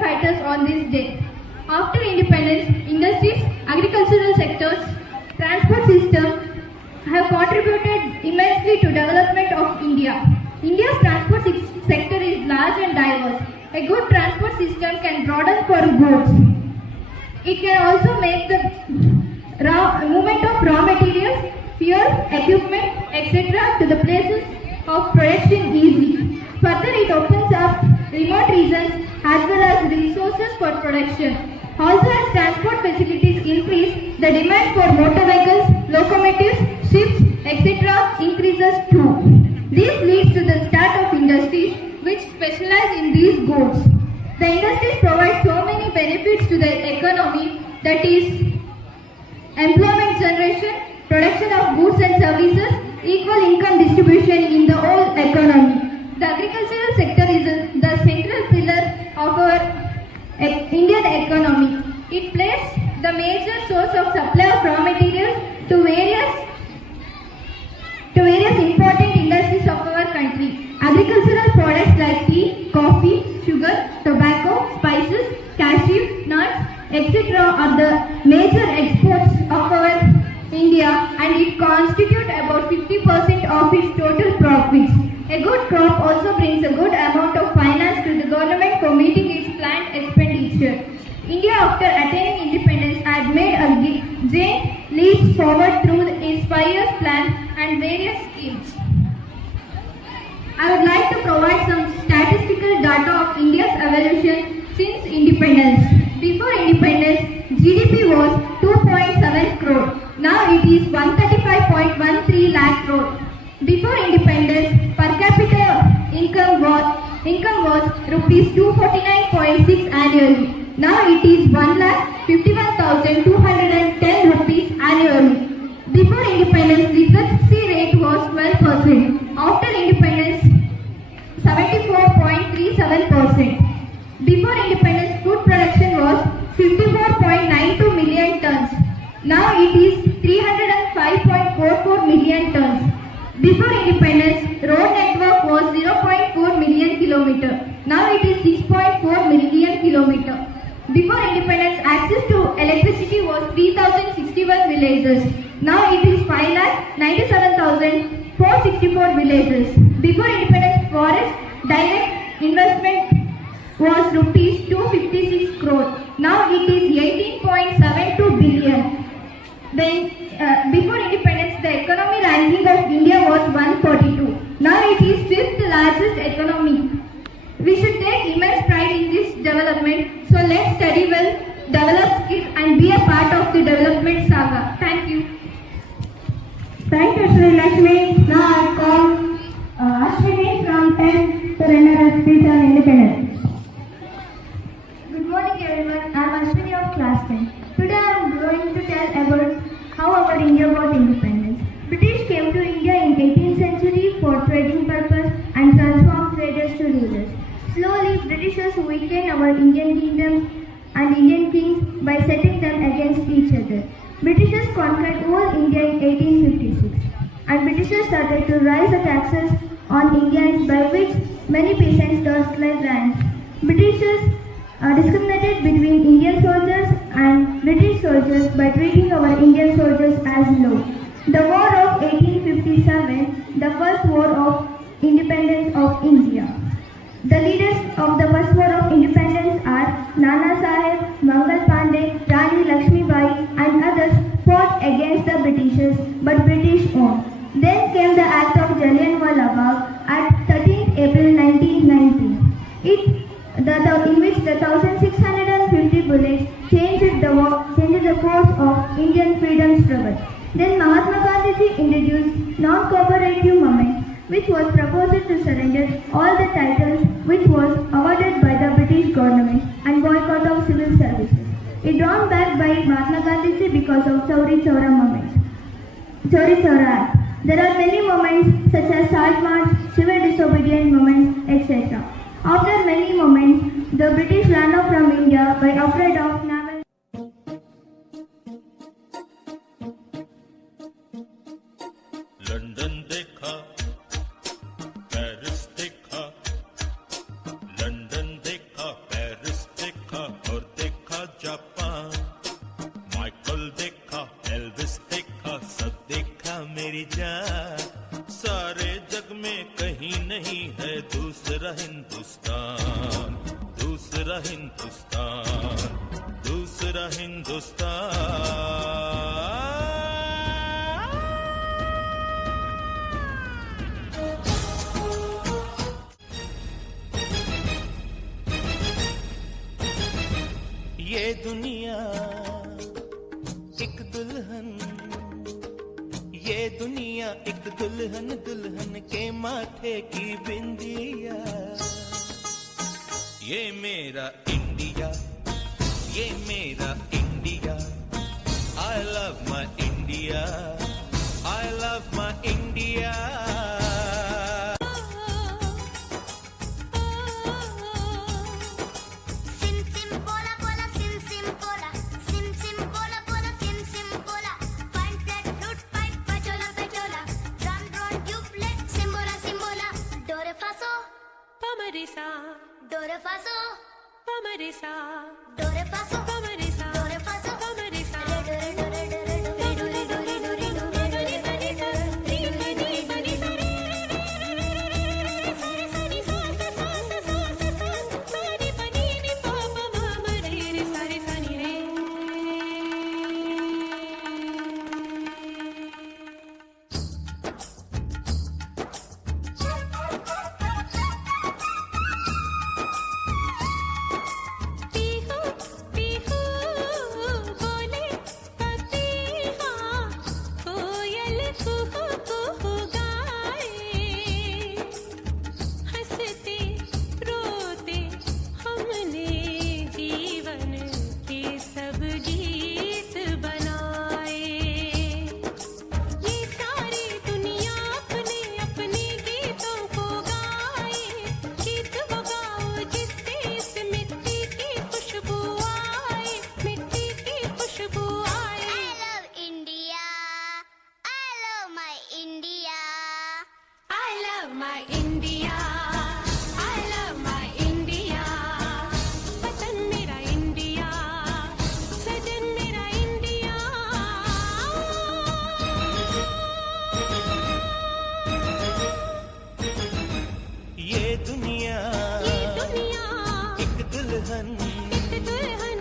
fighters on this day. After independence, industries, agricultural sectors, transport system have contributed immensely to development of India. India's transport sector is large and diverse. A good transport system can broaden for goods. It can also make the movement of raw materials, fuel, equipment, etc. to the places of production easy. Further, it opens up remote regions as well as resources for production. Also, as transport facilities increase, the demand for motor vehicles, locomotives, ships, etc. increases too. This leads to the start of industries which specialize in these goods. The industries provide so many benefits to the economy, that is, employment generation, production of goods and services, equal income distribution in the whole economy. The agricultural sector is the central pillar of our Indian economy. It plays the major source of supply of raw materials to various important industries of our country. Agricultural products like tea, coffee, sugar, tobacco, spices, cashew, nuts, etc. are the major exports of our India, and it constitutes about 50% of its total profits. A good crop also brings a good amount of finance to the government for meeting its planned expenditure. India, after attaining independence, had made a giant leap forward through its 5-year plan and various schemes. I would like to provide some statistical data of India's evolution since independence. Before independence, GDP was 2.7 crore. Now it is 135.13 lakh crore. Before independence, per capita income was rupees 249.6 annually. Now it is 1,51,210 rupees annually. Before independence, literacy rate was 12%. After independence, 74.37%. Before independence, food production was 54.92 million tons. Now it is 305.44 million tons. Before independence, road network was 0.4 million kilometer. Now it is 6.4 million kilometer. Before independence, access to electricity was 3,061 villages. Now it is 5,97,464 villages. Before independence, forest direct investment was rupees 256 crore. Now it is 18.72 billion. Then, before independence, the economy ranking of India was 142. Now it is 5th largest economy. We should take immense pride in this development. So let's study well, develop skills, and be a part of the development saga. Thank you. Thank you, Shri Lakshmi. Now I call Ashwini from 10 to render a speech on independence. Good morning everyone, I am Ashwini of class 10. Today I am going to tell about how our India got independence. British came to India in 18th century for trading purpose and transformed traders to rulers. Slowly, Britishers weakened our Indian kingdoms and Indian kings by setting them against each other. Britishers conquered whole India in 1856, and Britishers started to raise the taxes on Indians, by which many peasants lost their lands. Britishers discriminated between Indian soldiers and British soldiers by treating our Indian soldiers as low. The War of 1857, the first war of independence of India. The leaders of the first war of independence are Nana Sahib, Mangal Pandey, Rani Lakshmi Bai and others fought against the Britishers, but British won. Then came the Act of Jallianwala Bagh at 13th April 1919. In which the 1,650 bullets changed the course of Indian freedom struggle. Then Mahatma Gandhi introduced non-cooperative movement, which was proposed to surrender all the titles which was awarded by the British government and boycott of civil services. It drawn back by Mahatma Gandhi because of Chauri Chaura movement. Chauri Chaura Act. There are many movements such as Salt March, civil disobedience movements, etc. After many movements, the British ran off from India by afraid of naval. London देखा, पेरिस देखा, लंदन देखा, पेरिस देखा. देखा और देखा Japan, Michael देखा, एल्विस देखा, सब देखा मेरी जान। सारे जग में कहीं नहीं है दूसरा हिंदुस्तान, दूसरा हिंदुस्तान, दूसरा हिंदुस्तान। ये दुनिया एक दुल्हन, ये दुनिया एक दुल्हन, दुल्हन के माथे की बिंदिया। ये मेरा इंडिया, ये मेरा India. I love my India, I love my India. Sim sim bola bola sim sim bola, sim sim bola bola sim sim bola. Fine flat flute pipe pachola pachola, drum drum tublet simbola simbola. Do re fa so, pa ma re sa, do re fa so, pa ma re sa, do re fa so, pa ma re sa, do re fa so, pa ma re sa. re do re do re do re do re do re do re do re do re do re do re Pihu पीहू बोले पपीहा, कोयल कुहू कुहू गाए। हंसते रोते हमने जीवन के सब गीत बनाए। ये सारी दुनिया अपने अपने गीतों को गाए। गीत वो गाओ जिससे इस मिट्टी की खुशबू आए, मिट्टी की खुशबू आए। I love India, I love my India. I love my India, I love my India. वतन मेरा इंडिया, सजन मेरा इंडिया। ये दुनिया ये दुनिया एक दुल्हन, एक दुल्हन,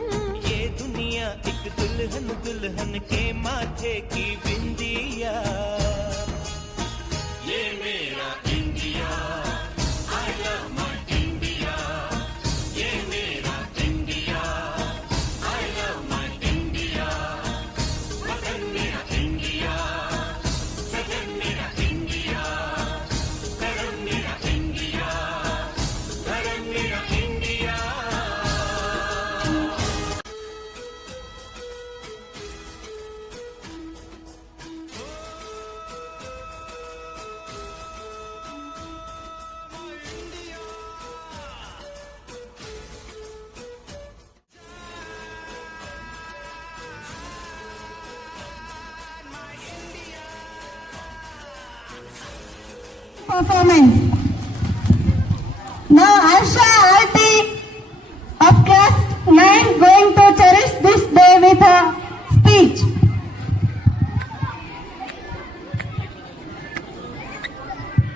ये दुनिया एक दुल्हन, दुल्हन के माथे की बिंदिया। ये मेरा India, I love my India. ये मेरा India, I love my India. वतन मेरा इंडिया, सजन मेरा इंडिया, करम मेरा इंडिया, धर्म मेरा India. Performance. Now Arsha Arti of class 9 going to cherish this day with a speech.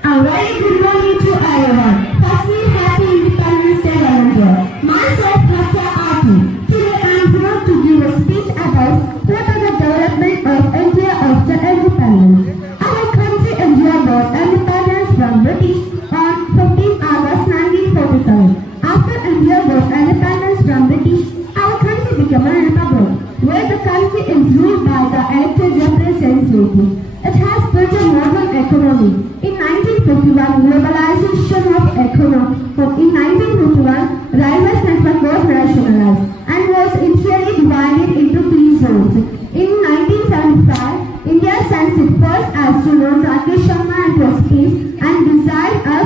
A very good morning to everyone. Firstly, happy Independence Day, everyone. Myself, Hasha Arti. Today I am here to give a speech about what are the development of India after independence. Our country India was independence from British on 15 August 1947. After India was independence from British, our country became a republic, where the country is ruled by the elected representatives. It has built a modern economy. In 1951, globalization of economy. In 1951, railways network was nationalized and was initially divided into 3 zones. In 1975, India sent its first astronaut Rakesh Sharma into space and designed a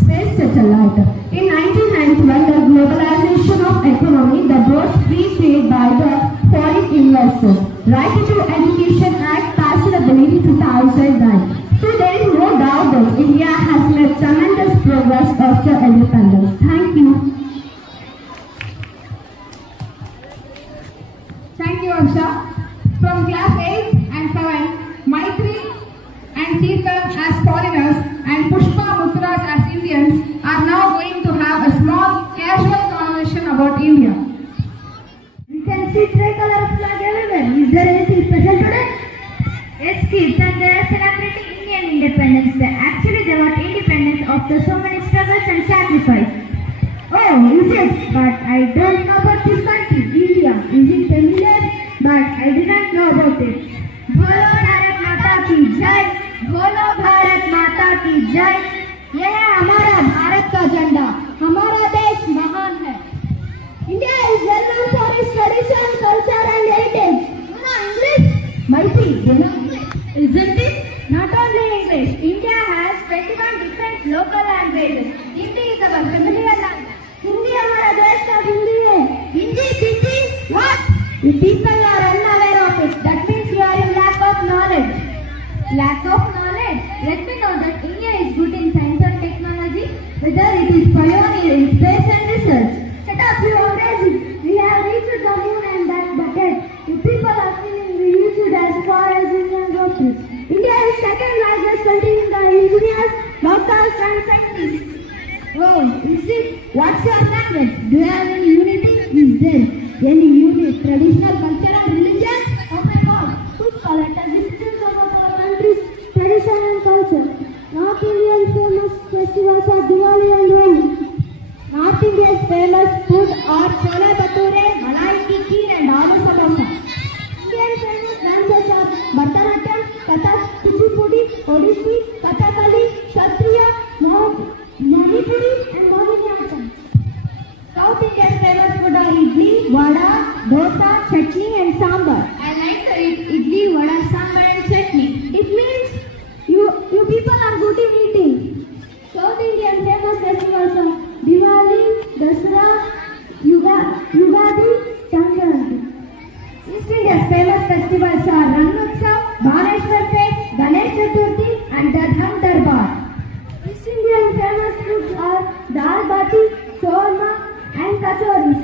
space satellite. In 1991, the globalization of economy that was free trade by the foreign investors. Right to Education Act passed in 2009. So there is no doubt that India has made tremendous progress after independence. Thank you. you, Ansha. From class 8 and 7, Maitri and Kirtan as foreigners and Pushpa Muthraj as Indians are now going to have a small casual conversation about India. We can see tricolor flag everywhere. Is there anything special today? Yes, kids, and they are celebrating Indian independence day. Actually, they want independence after so many struggles and sacrifice. Oh, is it? But I don't know about this country, India. Is it familiar? But I didn't know about it. Bolo Bharat Mata ki Jai. Bolo Bharat Mata ki Jai. यह है हमारा भारत का झंडा. हमारा देश महान है. India is well known for its tradition, culture and heritage. You know English? Mighty, you know English? Isn't it? Not only English. India has 21 different local languages. Hindi is our familiar language. Hindi हमारा देश का हिंदी है. Hindi, Hindi, what? You people are unaware of it. That means you are in lack of knowledge. Lack of knowledge? Let me know that India is good in science and technology, whether it is pioneer in space and research. Shut up, you are crazy. We have reached the moon and back bucket. You people are feeling we reached as far as Indian rockets. India is second largest country in the engineers, doctors and scientists. Oh, is it? What's your language? Do you have any unity? Is there any unit, traditional culture and religion? Oh my God, who's collected decisions about our country's tradition and culture? North Indian famous festivals are Diwali and Holi. North India's famous food are chole bhature, malai tikki and aloo samosa. Indian famous dances are Bharatanatyam, Kathak, Kuchipudi, Odissi, Kathakali, Kshatriya, Manipuri and Mohiniyattam. South India's famous food are idli, vada, dosa, chutney and sambar. I like to eat idli, vada, sambar and chutney. It means you people are good in eating. South Indian famous festivals are Diwali, Dasara, Yugadi, Sankranti. East India's famous festivals are Rangnotsav, Bhaneshwar Fest, Ganesh Chaturthi and Dadham Darbar. East Indian famous foods are dal bati, shawarma and kachoris.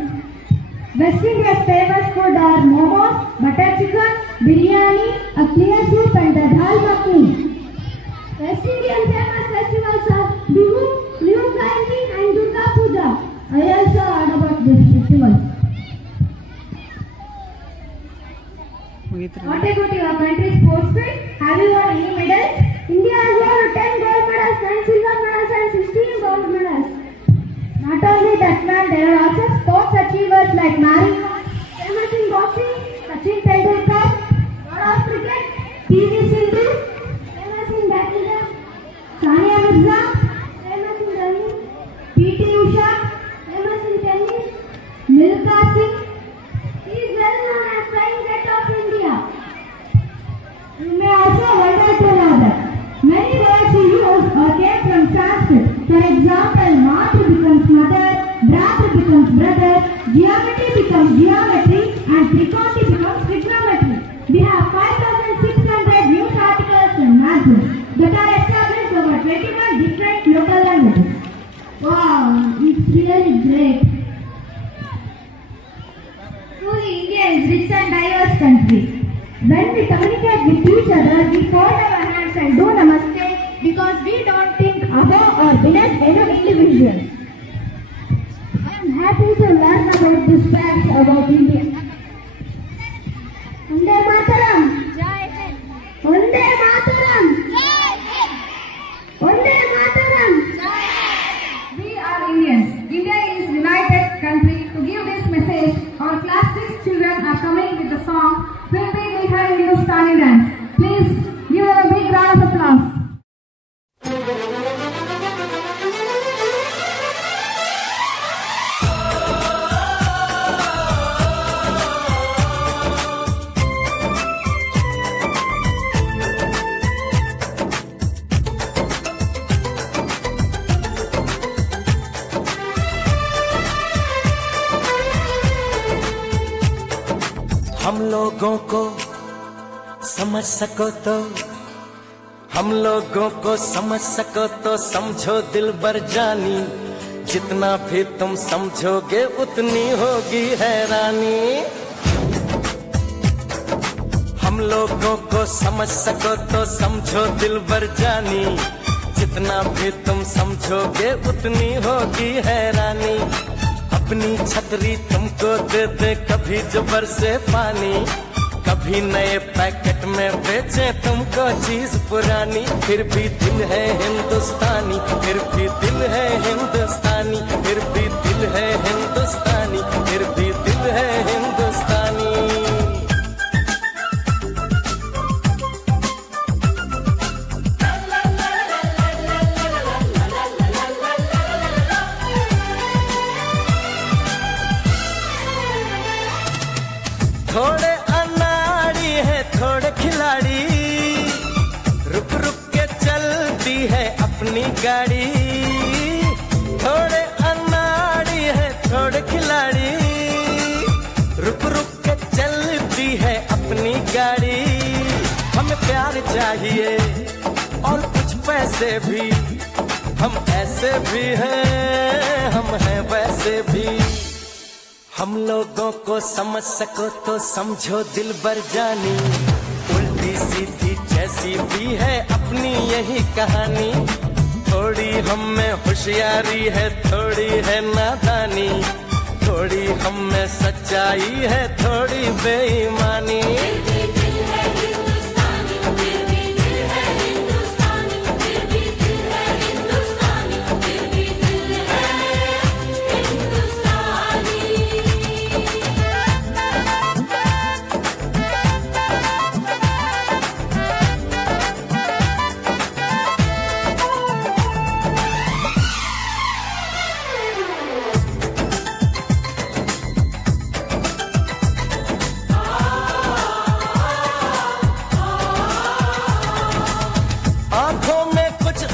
West India's famous food are momos, butter chicken, biryani, a clear soup and the dal makhani. West Indian famous festivals are Bihu, New Gayanti and Durga Puja. I also heard about this festival. What about your country's sports field? Have you won any medals? India has won 10 gold medals, 9 silver medals and 16 gold medals. Not only that, man, there are also sports achievers like Mary Kom, famous in boxing, Sachin Tendulkar, God of cricket, P.V. Sindhu, famous in badminton, Sania Mirza, famous in running, P.T. Usha, famous in tennis, Milkha Singh. He is well known as flying jet of India. You may also wonder to know that many words he used or came from Sanskrit. For example, Matra becomes mother, Bratra becomes brother, geometry becomes geometry, and trigonometry becomes trigonometry. We have 5,600 news articles and magazines that are established over 21 different local languages. Wow, it's really great. Truly, India is rich and diverse country. When we communicate with each other, we fold our hands and do namaste because we don't think above or beneath any individual. I am happy to learn about these facts about India. Vande Mataram! Jai Hind! Vande Mataram! Jai Hind! Vande Mataram! Jai Hind! We are Indians. India is united country. To give this message, our class 6 children are coming with the song Fir Bhi Meetha Hindustani Dance. Please give them a big round of applause. हम लोगों को समझ सको तो हम लोगों को समझ सको तो समझो दिलबर जानी, जितना भी तुम समझोगे उतनी होगी हैरानी। हम लोगों को समझ सको तो समझो दिलबर जानी, जितना भी तुम समझोगे उतनी होगी हैरानी। अपनी छतरी तुमको दे दे कभी जो बरसे पानी, कभी नए पैकेट में बेचे तुमको चीज पुरानी। फिर भी दिल है हिंदुस्तानी, फिर भी दिल है हिंदुस्तानी, फिर भी दिल है हिंदुस्तानी, फिर भी दिल है हिंदुस्तानी। थोड़े अनाड़ी है थोड़े खिलाड़ी, रुक रुक के चलती है अपनी गाड़ी। थोड़े अनाड़ी है थोड़े खिलाड़ी, रुक रुक के चलती है अपनी गाड़ी। हमें प्यार चाहिए और कुछ पैसे भी, हम ऐसे भी हैं हम हैं वैसे भी। हम लोगों को समझ सको तो समझो दिलबर जानी, उल्टी सीधी जैसी भी है अपनी यही कहानी। थोड़ी हम में होशियारी है थोड़ी है नादानी, थोड़ी हम में सच्चाई है थोड़ी बेईमानी।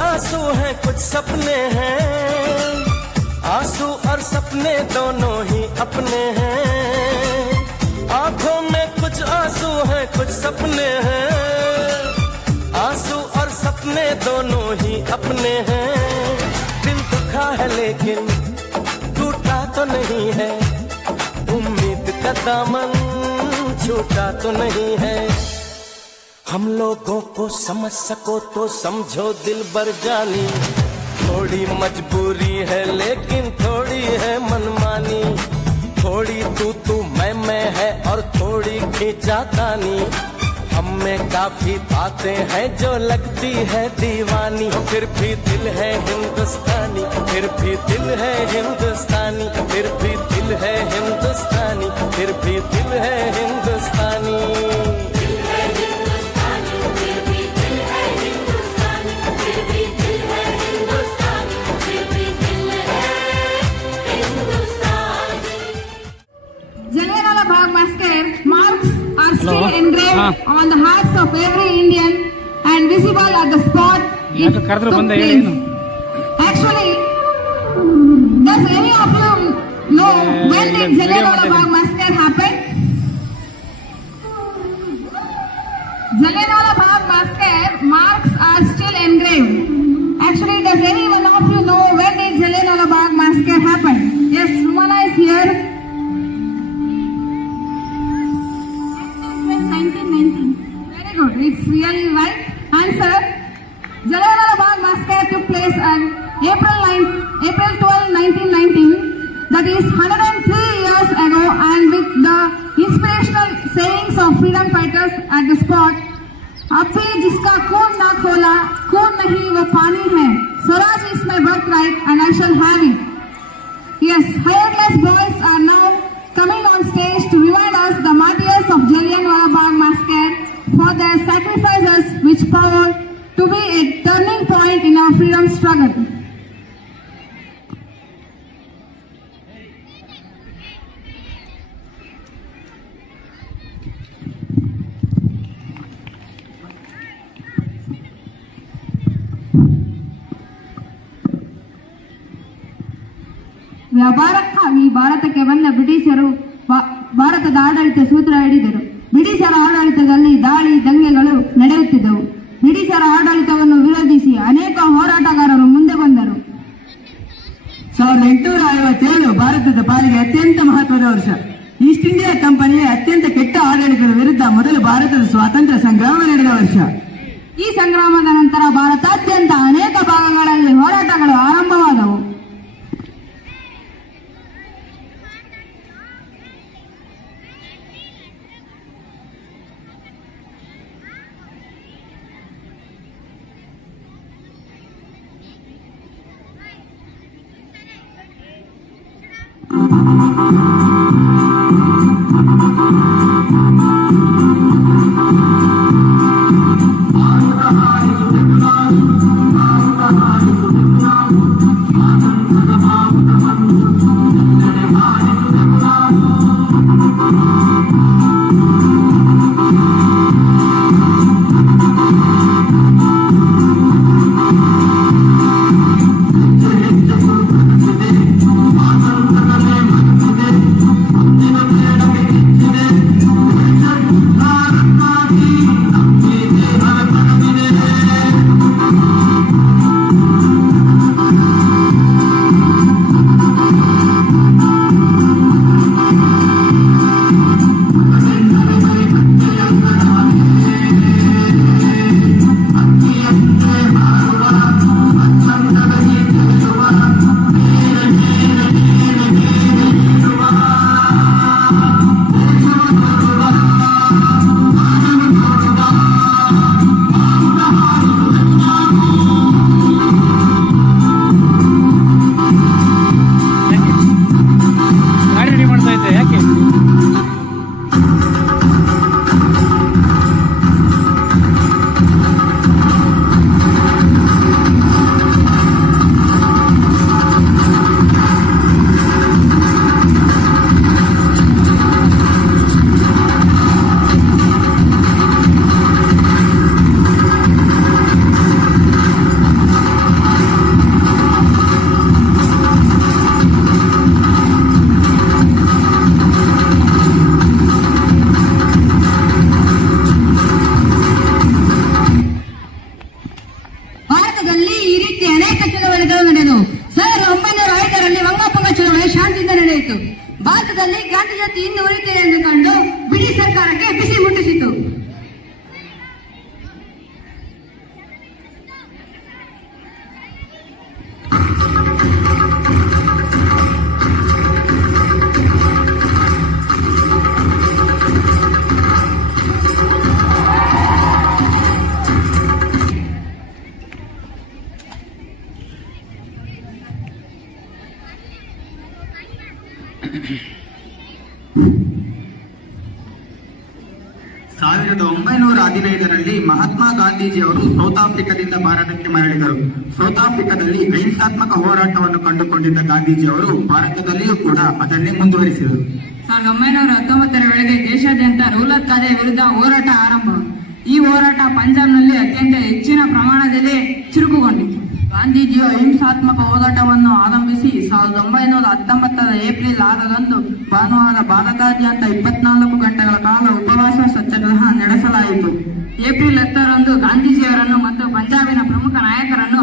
आंसू हैं कुछ सपने हैं, आंसू और सपने दोनों ही अपने हैं। आंखों में कुछ आंसू हैं कुछ सपने हैं, आंसू और सपने दोनों ही अपने हैं। दिल दुखा है लेकिन टूटा तो नहीं है, उम्मीद का दामन छूटा तो नहीं है। हम लोगों को समझ सको तो समझो दिलबर जानी, थोड़ी मजबूरी है लेकिन थोड़ी है मनमानी। थोड़ी तू मैं है और थोड़ी खींचातानी, हम में काफी बातें हैं जो लगती है दीवानी। फिर भी दिल है हिंदुस्तानी, फिर भी दिल है हिंदुस्तानी, फिर भी दिल है हिंदुस्तानी, फिर भी दिल है हिंदुस्तानी। Jallianwala Bagh massacre marks are still engraved on the hearts of every Indian and visible at the spot it took place. Actually, does any of you know when did Jallianwala Bagh massacre happen? Jallianwala Bagh massacre marks are still engraved. Actually, does any one of you know when did Jallianwala Bagh massacre happen? Yes, Rumana is here. 1919. Very good. It's really right answer. Jallianwala Bagh massacre took place on April 12, 1919. That is 103 years ago, and with the inspirational sayings of freedom fighters at the spot. अब भी जिसका खून ना खोला, खून नहीं वो पानी है. Swaraj is my birthright, and I shall have it. Yes, higher class boys are now coming on stage to remind us the martyrs of Jallianwala Bagh massacre for their sacrifices, which proved to be a turning point in our freedom struggle. ವ್ಯಾಪಾರಕ್ಕಾಗಿ ಭಾರತಕ್ಕೆ ಬಂದ ಬ್ರಿಟಿಷರು ಭಾರತದ ಆಡಳಿತ ಸೂತ್ರ ಹಿಡಿದರು. ಬ್ರಿಟಿಷರ ಆಡಳಿತದಲ್ಲಿ ದಾಳಿ ದಂಗೆಗಳು ನಡೆಯುತ್ತಿದ್ದವು. ಬ್ರಿಟಿಷರ ಆಡಳಿತವನ್ನು ವಿರೋಧಿಸಿ ಅನೇಕ ಹೋರಾಟಗಾರರು ಮುಂದೆ ಬಂದರು. 1857 ಭಾರತದ ಪಾಲಿಗೆ ಅತ್ಯಂತ ಮಹತ್ವದ ವರ್ಷ. ಈಸ್ಟ್ ಇಂಡಿಯಾ ಕಂಪನಿಯ ಅತ್ಯಂತ ಕೆಟ್ಟ ಆಡಳಿತದ ವಿರುದ್ಧ ಮೊದಲು ಭಾರತದ ಸ್ವಾತಂತ್ರ್ಯ ಸಂಗ್ರಾಮ ನಡೆದ ವರ್ಷ. ಈ ಸಂಗ್ರಾಮದ ನಂತರ ಭಾರತಾದ್ಯಂತ ಅನೇಕ ಭಾಗಗಳಲ್ಲಿ ಹೋರಾಟಗಳು ಆರಂಭವಾದವು. ಭಾರತದಲ್ಲಿ ಗಾಂಧಿ ಜಯಂತಿ ಇನ್ನೂ ಉಳಿತೆ ಎಂದು ಕಂಡು ಬ್ರಿಟಿಷ್ ಸರ್ಕಾರಕ್ಕೆ ಬಿಸಿ ಮುಟ್ಟಿಸಿತು. ಸಾವಿರದ 1915ರಲ್ಲಿ ಮಹಾತ್ಮ ಗಾಂಧೀಜಿಯವರು ಸೌತ್ ಆಫ್ರಿಕಾದಿಂದ ಭಾರತಕ್ಕೆ ಮರಳಿದರು. ಸೌತ್ ಆಫ್ರಿಕಾದಲ್ಲಿ ಅಹಿಂಸಾತ್ಮಕ ಹೋರಾಟವನ್ನು ಕಂಡುಕೊಂಡಿದ್ದ ಗಾಂಧೀಜಿಯವರು ಭಾರತದಲ್ಲಿಯೂ ಕೂಡ ಅದನ್ನೇ ಮುಂದುವರಿಸಿದರು. 1919ರ ವೇಳೆಗೆ ದೇಶಾದ್ಯಂತ ರೂಲತ್ ಕಾಯ್ದೆ ವಿರುದ್ಧ ಹೋರಾಟ ಆರಂಭ. ಈ ಹೋರಾಟ ಪಂಜಾಬ್ನಲ್ಲಿ ಅತ್ಯಂತ ಹೆಚ್ಚಿನ ಪ್ರಮಾಣದಲ್ಲಿ ಚುರುಕುಗೊಂಡಿತು. ಗಾಂಧೀಜಿಯು ಅಹಿಂಸಾತ್ಮಕ ಹೋರಾಟವನ್ನು ಆರಂಭಿಸಿ 1919ರ ಏಪ್ರಿಲ್ 6ರಂದು ಭಾನುವಾರ ಭಾರತಾದ್ಯಂತ 24 ಗಂಟೆಗಳ ಕಾಲ ಉಪವಾಸ ಸತ್ಯಾಗ್ರಹ ನಡೆಸಲಾಯಿತು. ಏಪ್ರಿಲ್ 10ರಂದು ಗಾಂಧೀಜಿಯವರನ್ನು ಮತ್ತು ಪಂಜಾಬಿನ ಪ್ರಮುಖ ನಾಯಕರನ್ನು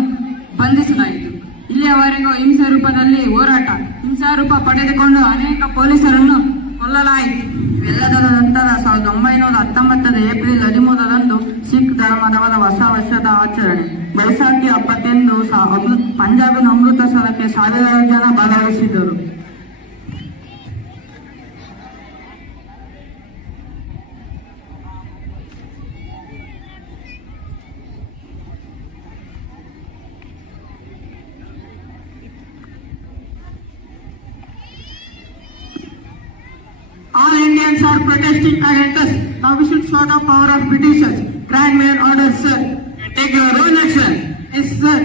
ಬಂಧಿಸಲಾಯಿತು. ಇಲ್ಲಿಯವರೆಗೂ ಹಿಂಸೆ ರೂಪದಲ್ಲಿ ಹೋರಾಟ, ಹಿಂಸಾರೂಪ ಪಡೆದುಕೊಂಡು ಅನೇಕ ಪೊಲೀಸರನ್ನು ಕೊಲ್ಲಲಾಯಿತು. ಇವೆಲ್ಲದರ ನಂತರ 1919ರ ಏಪ್ರಿಲ್ 13ರಂದು ಸಿಖ್ ಧರ್ಮದವರ ಹೊಸ ವರ್ಷದ ಆಚರಣೆ ಬೈಸಾಖಿ ಹಬ್ಬದಂದು ಪಂಜಾಬಿನ ಅಮೃತಸರಕ್ಕೆ ಸಾವಿರಾರು ಜನ ಭಾಗವಹಿಸಿದರು. All Indians are protesting against us. Now we should shut up power of Britishers. Grand Mayor orders, sir. Take your own action. Yes, sir.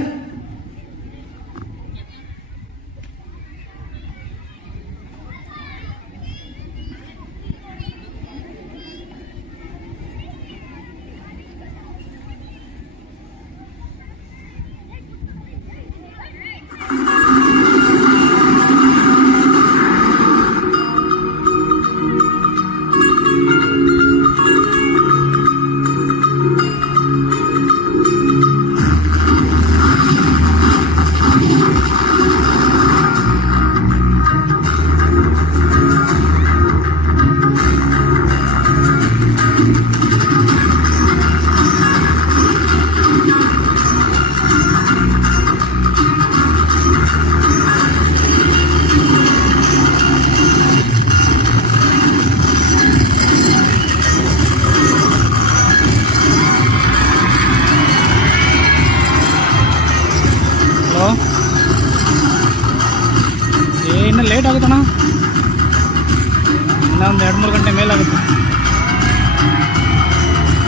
ಇನ್ನೊಂದು 2-3 ಗಂಟೆ ಮೇಲಾಗುತ್ತೆ.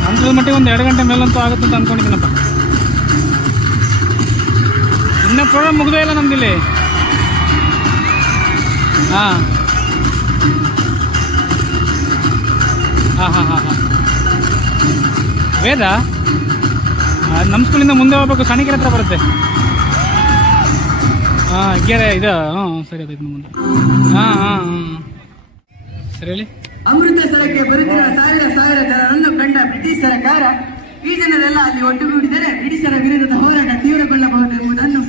ಅಂಥದ್ರ ಮಟ್ಟಿಗೆ ಒಂದು 2 ಗಂಟೆ ಮೇಲಂತೂ ಆಗುತ್ತೆ ಅಂತ ಅಂದ್ಕೊಂಡಿದ್ದೀನಪ್ಪ. ಇನ್ನೂ ಪ್ರೋಗ್ರಾಮ್ ಮುಗಿದೇ ಇಲ್ಲ ನಮ್ದಿಲ್ಲಿ. ಹಾಂ ಹಾಂ ಹಾಂ ಹಾಂ ಹಾಂ ವೇದ ನಮ್ಮ ಸ್ಕೂಲಿಂದ ಮುಂದೆ ಹೋಗ್ಬೇಕು, ಸಣಿಕೆರೆ ಹತ್ರ ಬರುತ್ತೆ. ಹಾಂ ಗೆರೆ ಇದು. ಹಾಂ ಸರಿ ಅದಕ್ಕೆ ಮುಂದೆ. ಹಾಂ ಹಾಂ ಹಾಂ ಸರಿ ಹೇಳಿ. ಅಮೃತಸರಕ್ಕೆ ಬರುತ್ತಿರುವ ಸಾವಿರ ಜನರನ್ನು ಕಂಡ ಬ್ರಿಟಿಷ್ ಸರ್ಕಾರ ಈ ಜನರೆಲ್ಲ ಅಲ್ಲಿ ಒಟ್ಟುಗೂಡಿದರೆ ಬ್ರಿಟಿಷರ ವಿರುದ್ಧದ ಹೋರಾಟ ತೀವ್ರಗೊಳ್ಳಬಹುದು ಎಂಬುದನ್ನು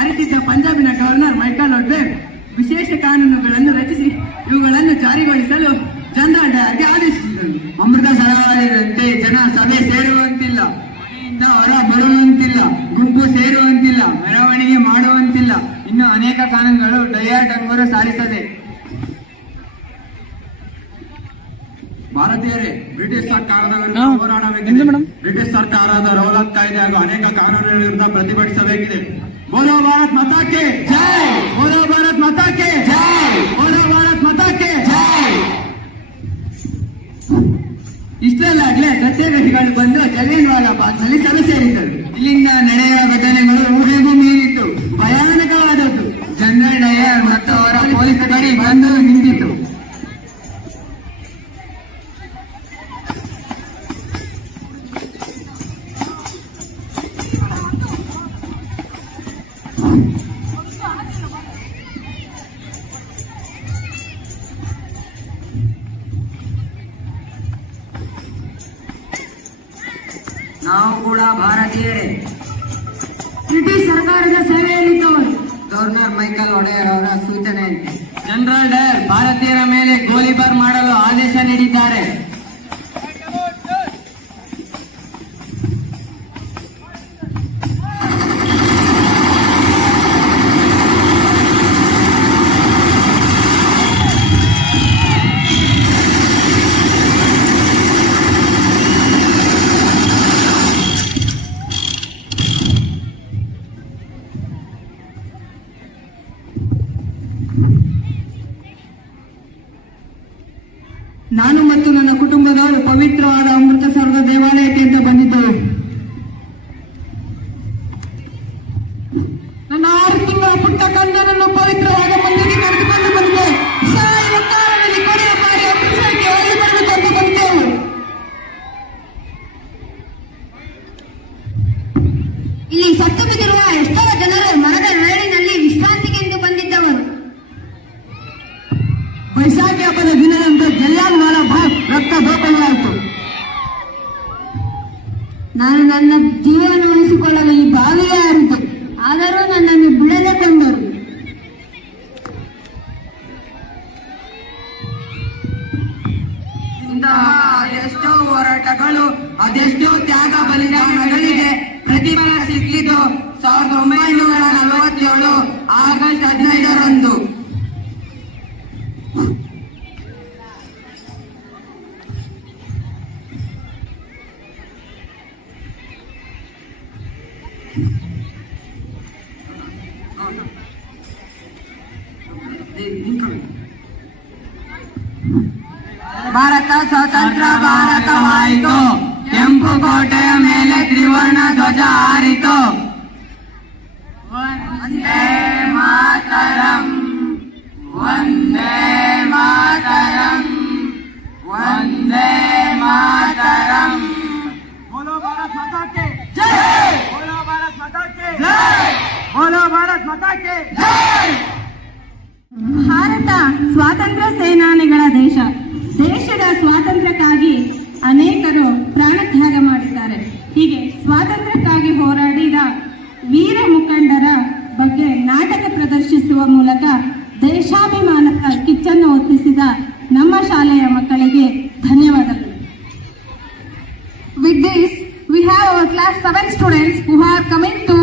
ಅರಿತಿದ್ದ ಪಂಜಾಬಿನ ಗವರ್ನರ್ ಮೈಕಲ್ ಲಾರ್ಡ್ ವಿಶೇಷ ಕಾನೂನುಗಳನ್ನು ರಚಿಸಿ ಇವುಗಳನ್ನು ಜಾರಿಗೊಳಿಸಲು ಜನರಲ್ ಡಯರ್ಗೆ ಆದೇಶಿಸಿದರು. ಅಮೃತಸರದಂತೆ ಜನ ಸಭೆ ಸೇರುವಂತಿಲ್ಲ, ಮನೆಯಿಂದ ಹೊರ ಬರುವಂತಿಲ್ಲ, ಗುಂಪು ಸೇರುವಂತಿಲ್ಲ, ಮೆರವಣಿಗೆ ಮಾಡುವಂತಿಲ್ಲ. ಇನ್ನು ಅನೇಕ ಕಾನೂನುಗಳು ಡಯರ್ ಡಂಗೂರು ಸಾರಿಸದೆ. ಭಾರತೀಯರೇ, ಬ್ರಿಟಿಷ್ ಸರ್ಕಾರದ ವಿರುದ್ಧ ಹೋರಾಡಬೇಕಿದೆ. ಬ್ರಿಟಿಷ್ ಸರ್ಕಾರದ ರೌಲತ್ ಕಾಯ್ದೆ ಹಾಗೂ ಅನೇಕ ಕಾನೂನುಗಳ ವಿರುದ್ಧ ಪ್ರತಿಭಟಿಸಬೇಕಿದೆ. ಬೋಲೋ ಭಾರತ್ ಮಾತಾ ಕೆ ಜೈ, ಬೋಲೋ ಭಾರತ್ ಮಾತಾ ಕೆ ಜೈ, ಬೋಲೋ ಭಾರತ್ ಮಾತಾ ಕೆ ಜೈ. ಇಷ್ಟೆಲ್ಲಾಗ್ಲೇ ಸತ್ಯಾಗ್ರಹಿಗಳು ಬಂದು ಜಲಿಯನ್ವಾಲಾ ಬಾಗ್ನಲ್ಲಿ ಸಭೆ ಸೇರಿದ್ದರು. ಇಲ್ಲಿಂದ ನಡೆಯುವ ಘಟನೆಗಳು ಊಹೆಗೂ ಮೀರಿತ್ತು, ಭಯಾನಕವಾದದ್ದು. ಜನರಲ್ ಡಯರ್ ಮತ್ತು ಅವರ ಪೊಲೀಸ್ ಗಾಡಿ ಬಂದು ನಿಂತಿತು. ನಾವು ಕೂಡ ಭಾರತೀಯರೇ, ಬ್ರಿಟಿಷ್ ಸರ್ಕಾರದ ಸೇವೆಯಲ್ಲಿದ್ದವರು. ಗವರ್ನರ್ ಮೈಕಲ್ ಒಡೆಯರ್ ಅವರ ಸೂಚನೆಯಂತೆ ಜನರಲ್ ಡಯರ್ ಭಾರತೀಯರ ಮೇಲೆ ಗೋಲಿಬಾರ್ ಮಾಡಲು ಆದೇಶ ನೀಡಿದ್ದಾರೆ. ನಾನು ಮತ್ತು ನನ್ನ ಕುಟುಂಬದವರು ಪವಿತ್ರವಾದ ಅಮೃತಸರದ ದೇವಾಲಯಕ್ಕೆ ಅಂತ ಬಂದಿದ್ದೇವೆ. ನನ್ನ 6 ತಿಂಗಳ ಪುಟ್ಟ ಕಂದನನ್ನು ಪವಿತ್ರವಾದ ಮಂದಿಗೆ ಕರೆದುಕೊಂಡು ಬಂದೆ. ಸಾಯುವ ಕಾಲದಲ್ಲಿ ಕೊನೆಯ ಬಾರಿ ಅಮೃತಸರಕ್ಕೆ ಹೋಗಿ ಬರಬೇಕು ಅಂತ ಬಂದೆವು. ಇಲ್ಲಿ ಸತ್ತು ಬಿದ್ದಿರುವ ಎಷ್ಟೋ ಜನರು ಮರದ ನೆರಳಿನಲ್ಲಿ ವಿಶ್ರಾಂತಿಗೆಂದು ಬಂದಿದ್ದವರು. ವೈಶಾಖಿ ಹಬ್ಬದ ದಿನದಂದು ಜಲಿಯನ್ವಾಲಾ ಬಾಗ್ ರಕ್ತ ದೋಖಲಿಯಾಯಿತು. ನಾನು ನನ್ನ ಜೀವನ ಉಳಿಸಿಕೊಳ್ಳಲು ಈ ಬಾವಿಗೆ ಹಾರಿದ್ದೆ, ಆದರೂ ನನ್ನನ್ನು ಬಿಡದೆ ಕೊಂಡರು. ಇಂತಹ ಅದೆಷ್ಟೋ ಹೋರಾಟಗಳು, ಅದೆಷ್ಟೋ ತ್ಯಾಗ ಬಲಿದಾನಗಳಿಗೆ ಪ್ರತಿಫಲ ಸಿಕ್ಕಿದ್ದು 1947 ಆಗಸ್ಟ್ 15ರಂದು. ಭಾರತ ಸ್ವತಂತ್ರ ಭಾರತವಾಯಿತು, ಕೆಂಪು ಕೋಟೆಯ ಮೇಲೆ ತ್ರಿವರ್ಣ ಧ್ವಜ ಹಾರಿತು. ವಂದೇ ಮಾತರಂ, ವಂದೇ ಮಾತರಂ, ವಂದೇ ಮಾತರಂ. ಬೋಲೋ ಭಾರತ್ ಮಾತಾ ಕೆ ಜೈ, ಬೋಲೋ ಭಾರತ್ ಮಾತಾ ಕೆ ಜೈ, ಬೋಲೋ ಭಾರತ್ ಮಾತಾ ಕೆ ಜೈ. ಭಾರತ ಸ್ವಾತಂತ್ರ್ಯ ಸೇನಾನಿಗಳ ದೇಶ. ದೇಶದ ಸ್ವಾತಂತ್ರ್ಯಕ್ಕಾಗಿ ಅನೇಕರು ಪ್ರಾಣ ತ್ಯಾಗ ಮಾಡಿದ್ದಾರೆ. ಹೀಗೆ ಸ್ವಾತಂತ್ರ್ಯಕ್ಕಾಗಿ ಹೋರಾಡಿದ ವೀರ ಮುಖಂಡರ ಬಗ್ಗೆ ನಾಟಕ ಪ್ರದರ್ಶಿಸುವ ಮೂಲಕ ದೇಶಾಭಿಮಾನದ ಕಿಚ್ಚನ್ನು ಹೊತ್ತಿಸಿದ ನಮ್ಮ ಶಾಲೆಯ ಮಕ್ಕಳಿಗೆ ಧನ್ಯವಾದಗಳು. With this, we have our class 7 students who are coming to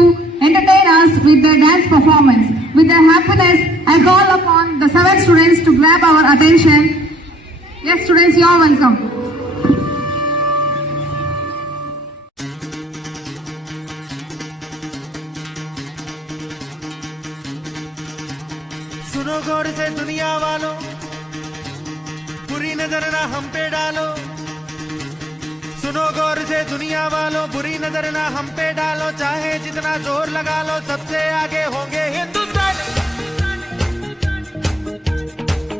entertain us with their dance performance. With their happiness, I call upon the 7 students to grab our attention. Yes, students, you are welcome. सुनो गौर से दुनिया वालों, बुरी नजर ना हम पे डालो, सुनो गौर से दुनिया वालों, बुरी नजर ना हम पे डालो, चाहे जितना जोर लगा लो, सबसे आगे होंगे हिंदुस्तानी।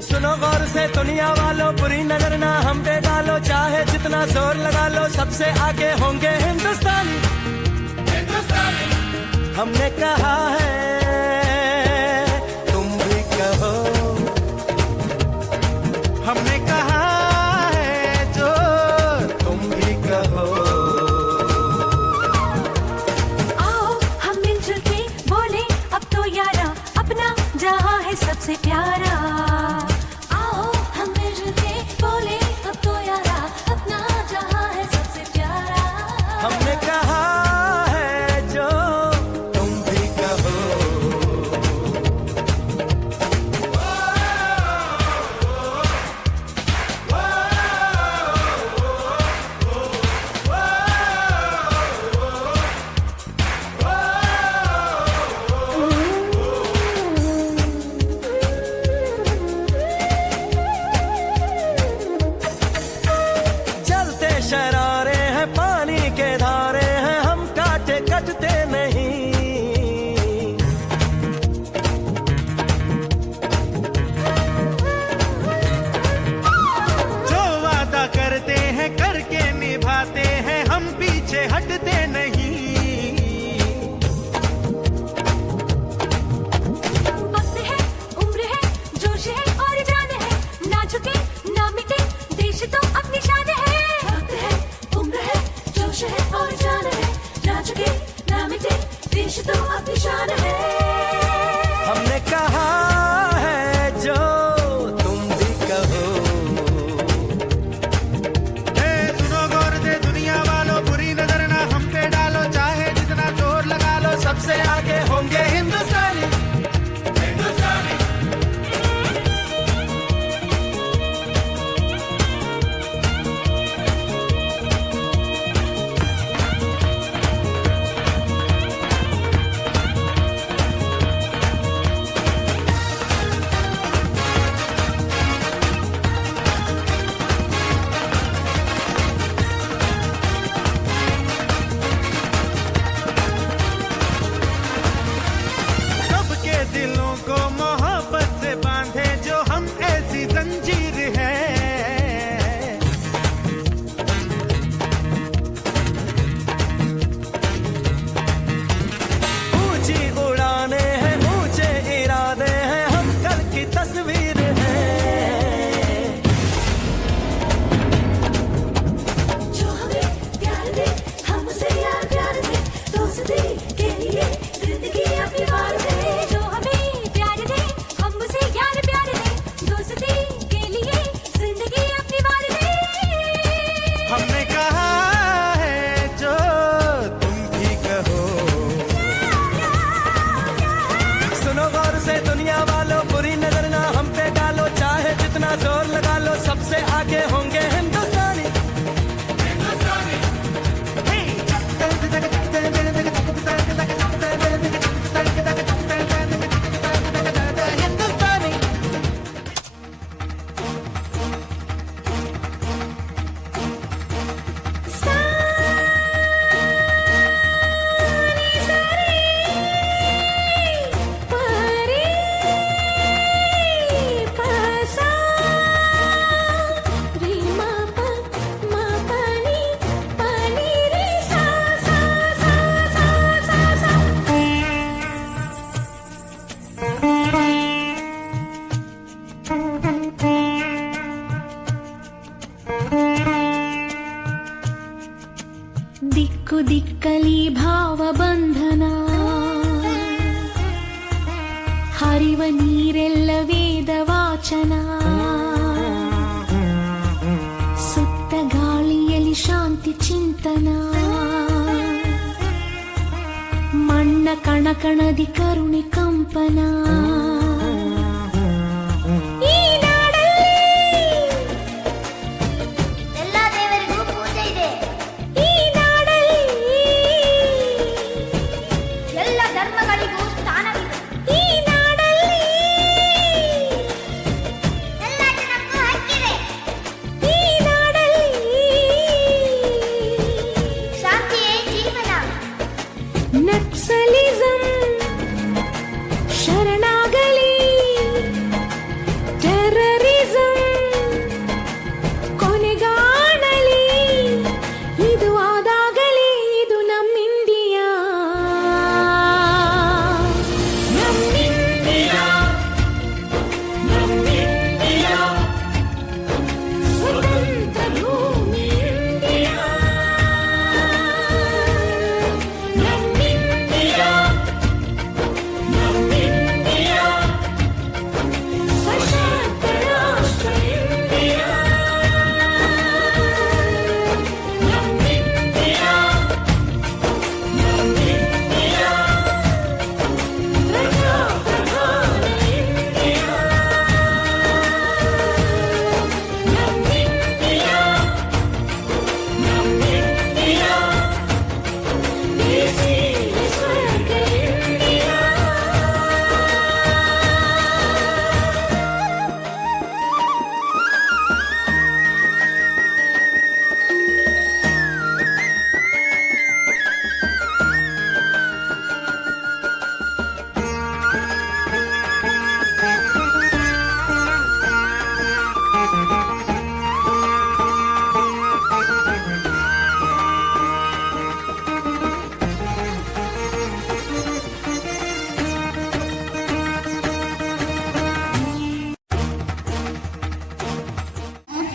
सुनो गौर से दुनिया वालों, बुरी नजर ना हम पे डालो, चाहे जितना जोर लगा लो, सबसे आगे होंगे हिंदुस्तानी। हमने कहा है तुम भी कहो, हमने कहा है जो तुम भी कहो। आओ हम मिलजुल के बोले अब तो यारा, अपना जहां है सबसे प्यारा। आओ हम मिलजुल के बोले अब तो यारा, अपना जहां है सबसे प्यारा। हमने कहा है जो तुम भी कहो। जलते शरारे हैं, पानी के धारे हैं, हम काटे कटते नहीं। जो वादा करते हैं करके निभाते हैं, हम पीछे हटते नहीं। वक्त है, उम्र है, जोश है और जान है, ना झुके ना मिटे, देश तो अपनी शान है। वक्त है, उम्र है, जोश है और जान है, ना झुके ना मिटे, देश तो अपनी शान है। हमने कहा है जो तुम भी कहो। सुनो गौर से दुनिया वालों, बुरी नजर ना हम पे डालो, चाहे जितना जोर लगा लो, सबसे आगे होंगे हिंदुस्तानी। सबके दिलों को मोहब्बत से बांधे जो हम ऐसी जंजीर है। ऊंची उड़ाने हैं, ऊंचे इरादे हैं, हम कल की तस्वीर है। जो हमें प्यार दे, हम उसे यार प्यार दे, दोस्ती के लिए जिंदगी अपनी वार दे। जो हमें प्यार दे, हम उसे यार प्यार दे, दोस्ती के लिए जिंदगी अपनी वार दे। हमने कहा है जो तुम भी कहो। सुनो गौर से दुनिया वालों, बुरी नजर ना हम पे डालो, चाहे जितना जोर लगा लो, सबसे आगे होंगे हिंदुस्तानी। हिंदुस्तानी। ದಿಕ್ಕು ದಿಕ್ಕಲಿ ಭಾವ ಬಂಧನ, ಹರಿವ ನೀರೆಲ್ಲ ವೇದ ವಾಚನ, ಸುತ್ತ ಗಾಳಿಯಲ್ಲಿ ಶಾಂತಿ ಚಿಂತನ, ಮಣ್ಣ ಕಣಕಣದಿ ಕರುಣೆ ಕಂಪನ. ಈ ನಾಡಲ್ಲಿ ಎಲ್ಲ ದೇವರಿಗೂ ಪೂಜೆ ಇದೆ, ಈ ನಾಡಲ್ಲಿ ಎಲ್ಲ ಧರ್ಮಗಳಿಗೂ ಸ್ಥಾನವಿದೆ, ಈ ನಾಡಲ್ಲಿ ಎಲ್ಲ ಜನಕ್ಕೂ ಹಕ್ಕಿದೆ.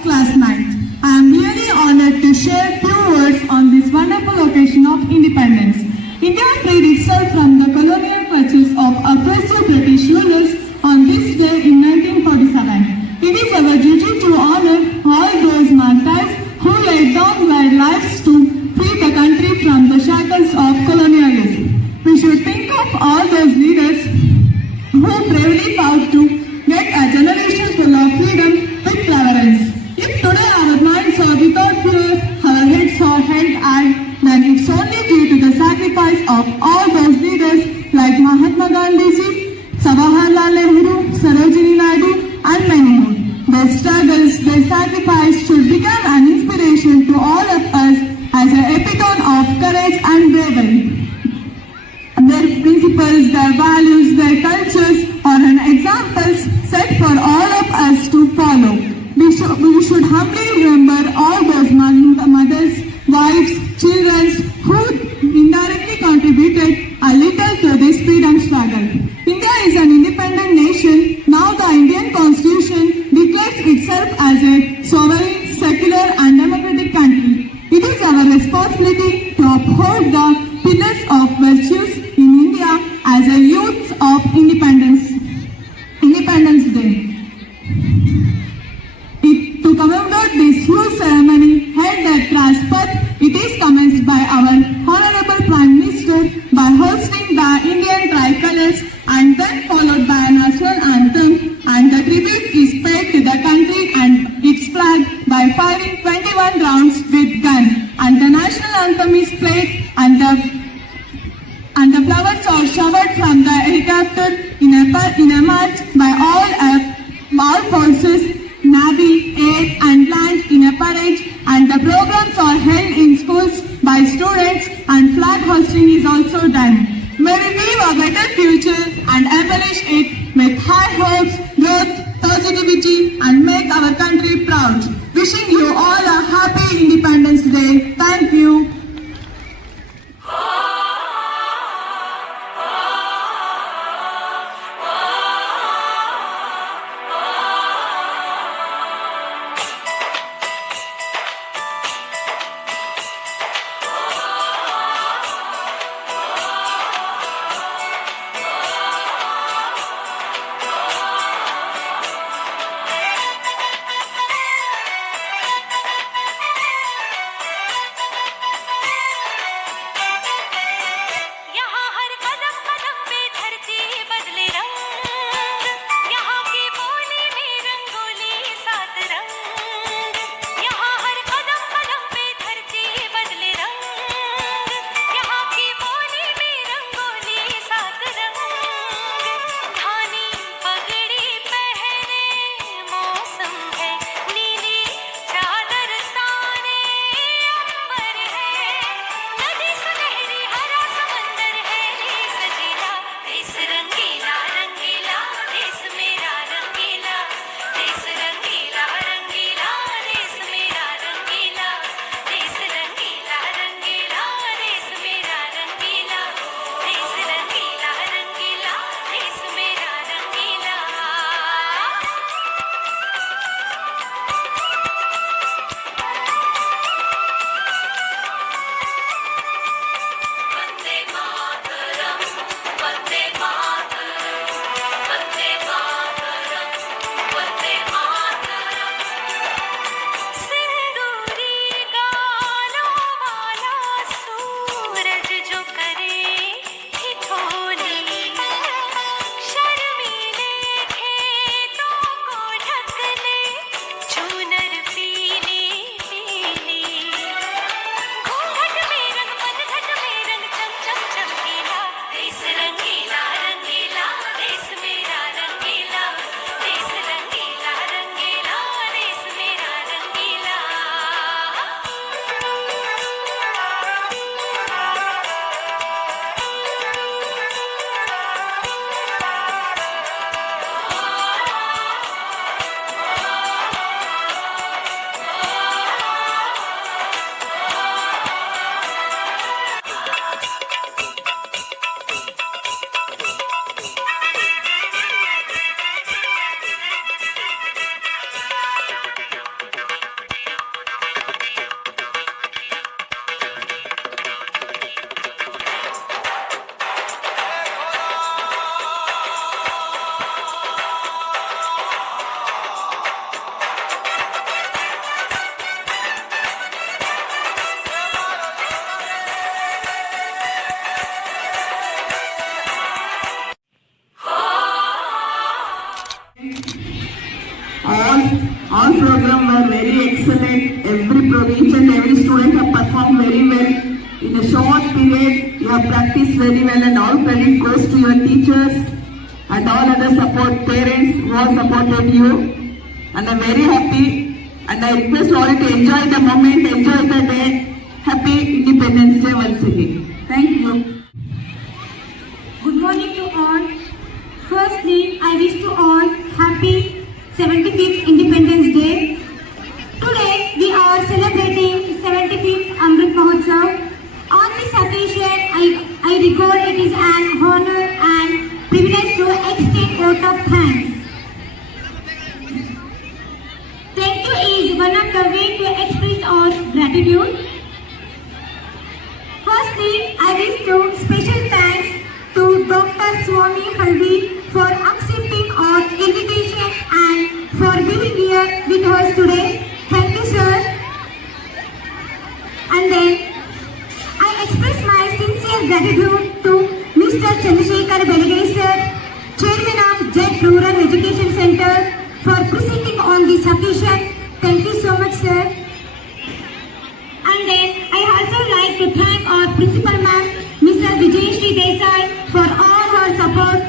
Class 9. I am really honored to share few words on this wonderful occasion of independence. India freed itself from the colonial clutches of oppressive British rulers on this day in 1947. It is our duty to honor all those martyrs who laid down their lives to free the country from the shackles of colonialism. We should think of all those leaders who bravely vowed to make a generation full of freedom with reverence. If today our minds are without fear, our heads are held high, then it's only due to the sacrifice of all those leaders like Mahatma Gandhi, Jawaharlal Nehru, Sarojini Naidu, and many more. Their struggles, their sacrifice should become an inspiration to all of us as an epitome of courage and bravery. Their principles, their values, their cultures are an examples set for all of us to follow. We should humbly remember all those mothers, wives, children who indirectly contributed a little to this freedom struggle. India is an independent nation. Now the Indian Constitution declares itself as a sovereign, secular and democratic country. It is our responsibility to uphold the pillars of virtues in India as a youth of Independence Day. To commemorate this huge ceremony held at Rajpath, it is commenced by our Honorable Prime Minister by hosting the Indian tricolors and then followed by a national anthem, and the tribute is paid to the country and its flag by firing 21 rounds with gun, and the national anthem is played and the flowers are showered from the helicopter in a march by all forces, Navy, Air and Land in a parade, and the programs are held in schools by students and flag hosting is also done. May we live a better future and embellish it with high hopes, growth, positivity and make our country proud. Wishing you all a happy Independence Day. Thank you. very well, and all credit goes to your teachers and all other support parents who have supported you. And I'm very happy, and I request all to enjoy the moment, enjoy the day. Happy Independence Day once again. Thank you. Good morning to all. Firstly, I wish to all happy 75th Independence Day. Today, we are celebrating 75th Amrit Mahotsav. On this occasion, I regard it is an honor and privilege to extend vote of thanks. Thank you is one of the ways to express our gratitude. Firstly, I wish to special thanks to Dr. Swami Halvi for accepting our invitation and for being here with us today. Thank you, sir. And then I express my sincere gratitude to Mr. Chandrasekhar Beligiri, sir, Chairman of Jet Rural Education Center, for presenting on this occasion. Thank you so much, sir. And then I also like to thank our principal ma'am, Mrs. Vijayashree Desai, for all her support.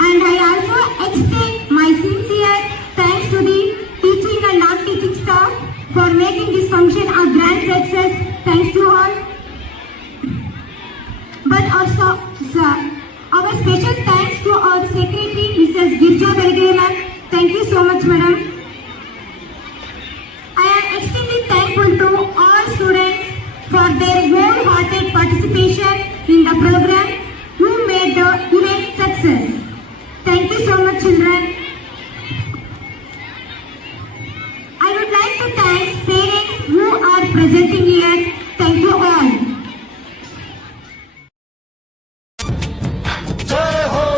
And I also extend my sincere thanks to the teaching and non-teaching staff for making this function a grand success. Thanks to all. But also, sir, our special thanks to our secretary, Mrs. Girja Beligiri ma'am. Thank you so much, madam. I am extremely thankful to all students for their wholehearted participation in the program who made the event success. Thank you so much, children. I would like to thank parents who are presenting here. Thank you all. जय हो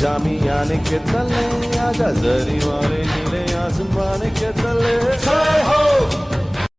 शामी आने के तले आजा जरी वाले नीले आसमान के तले जय हो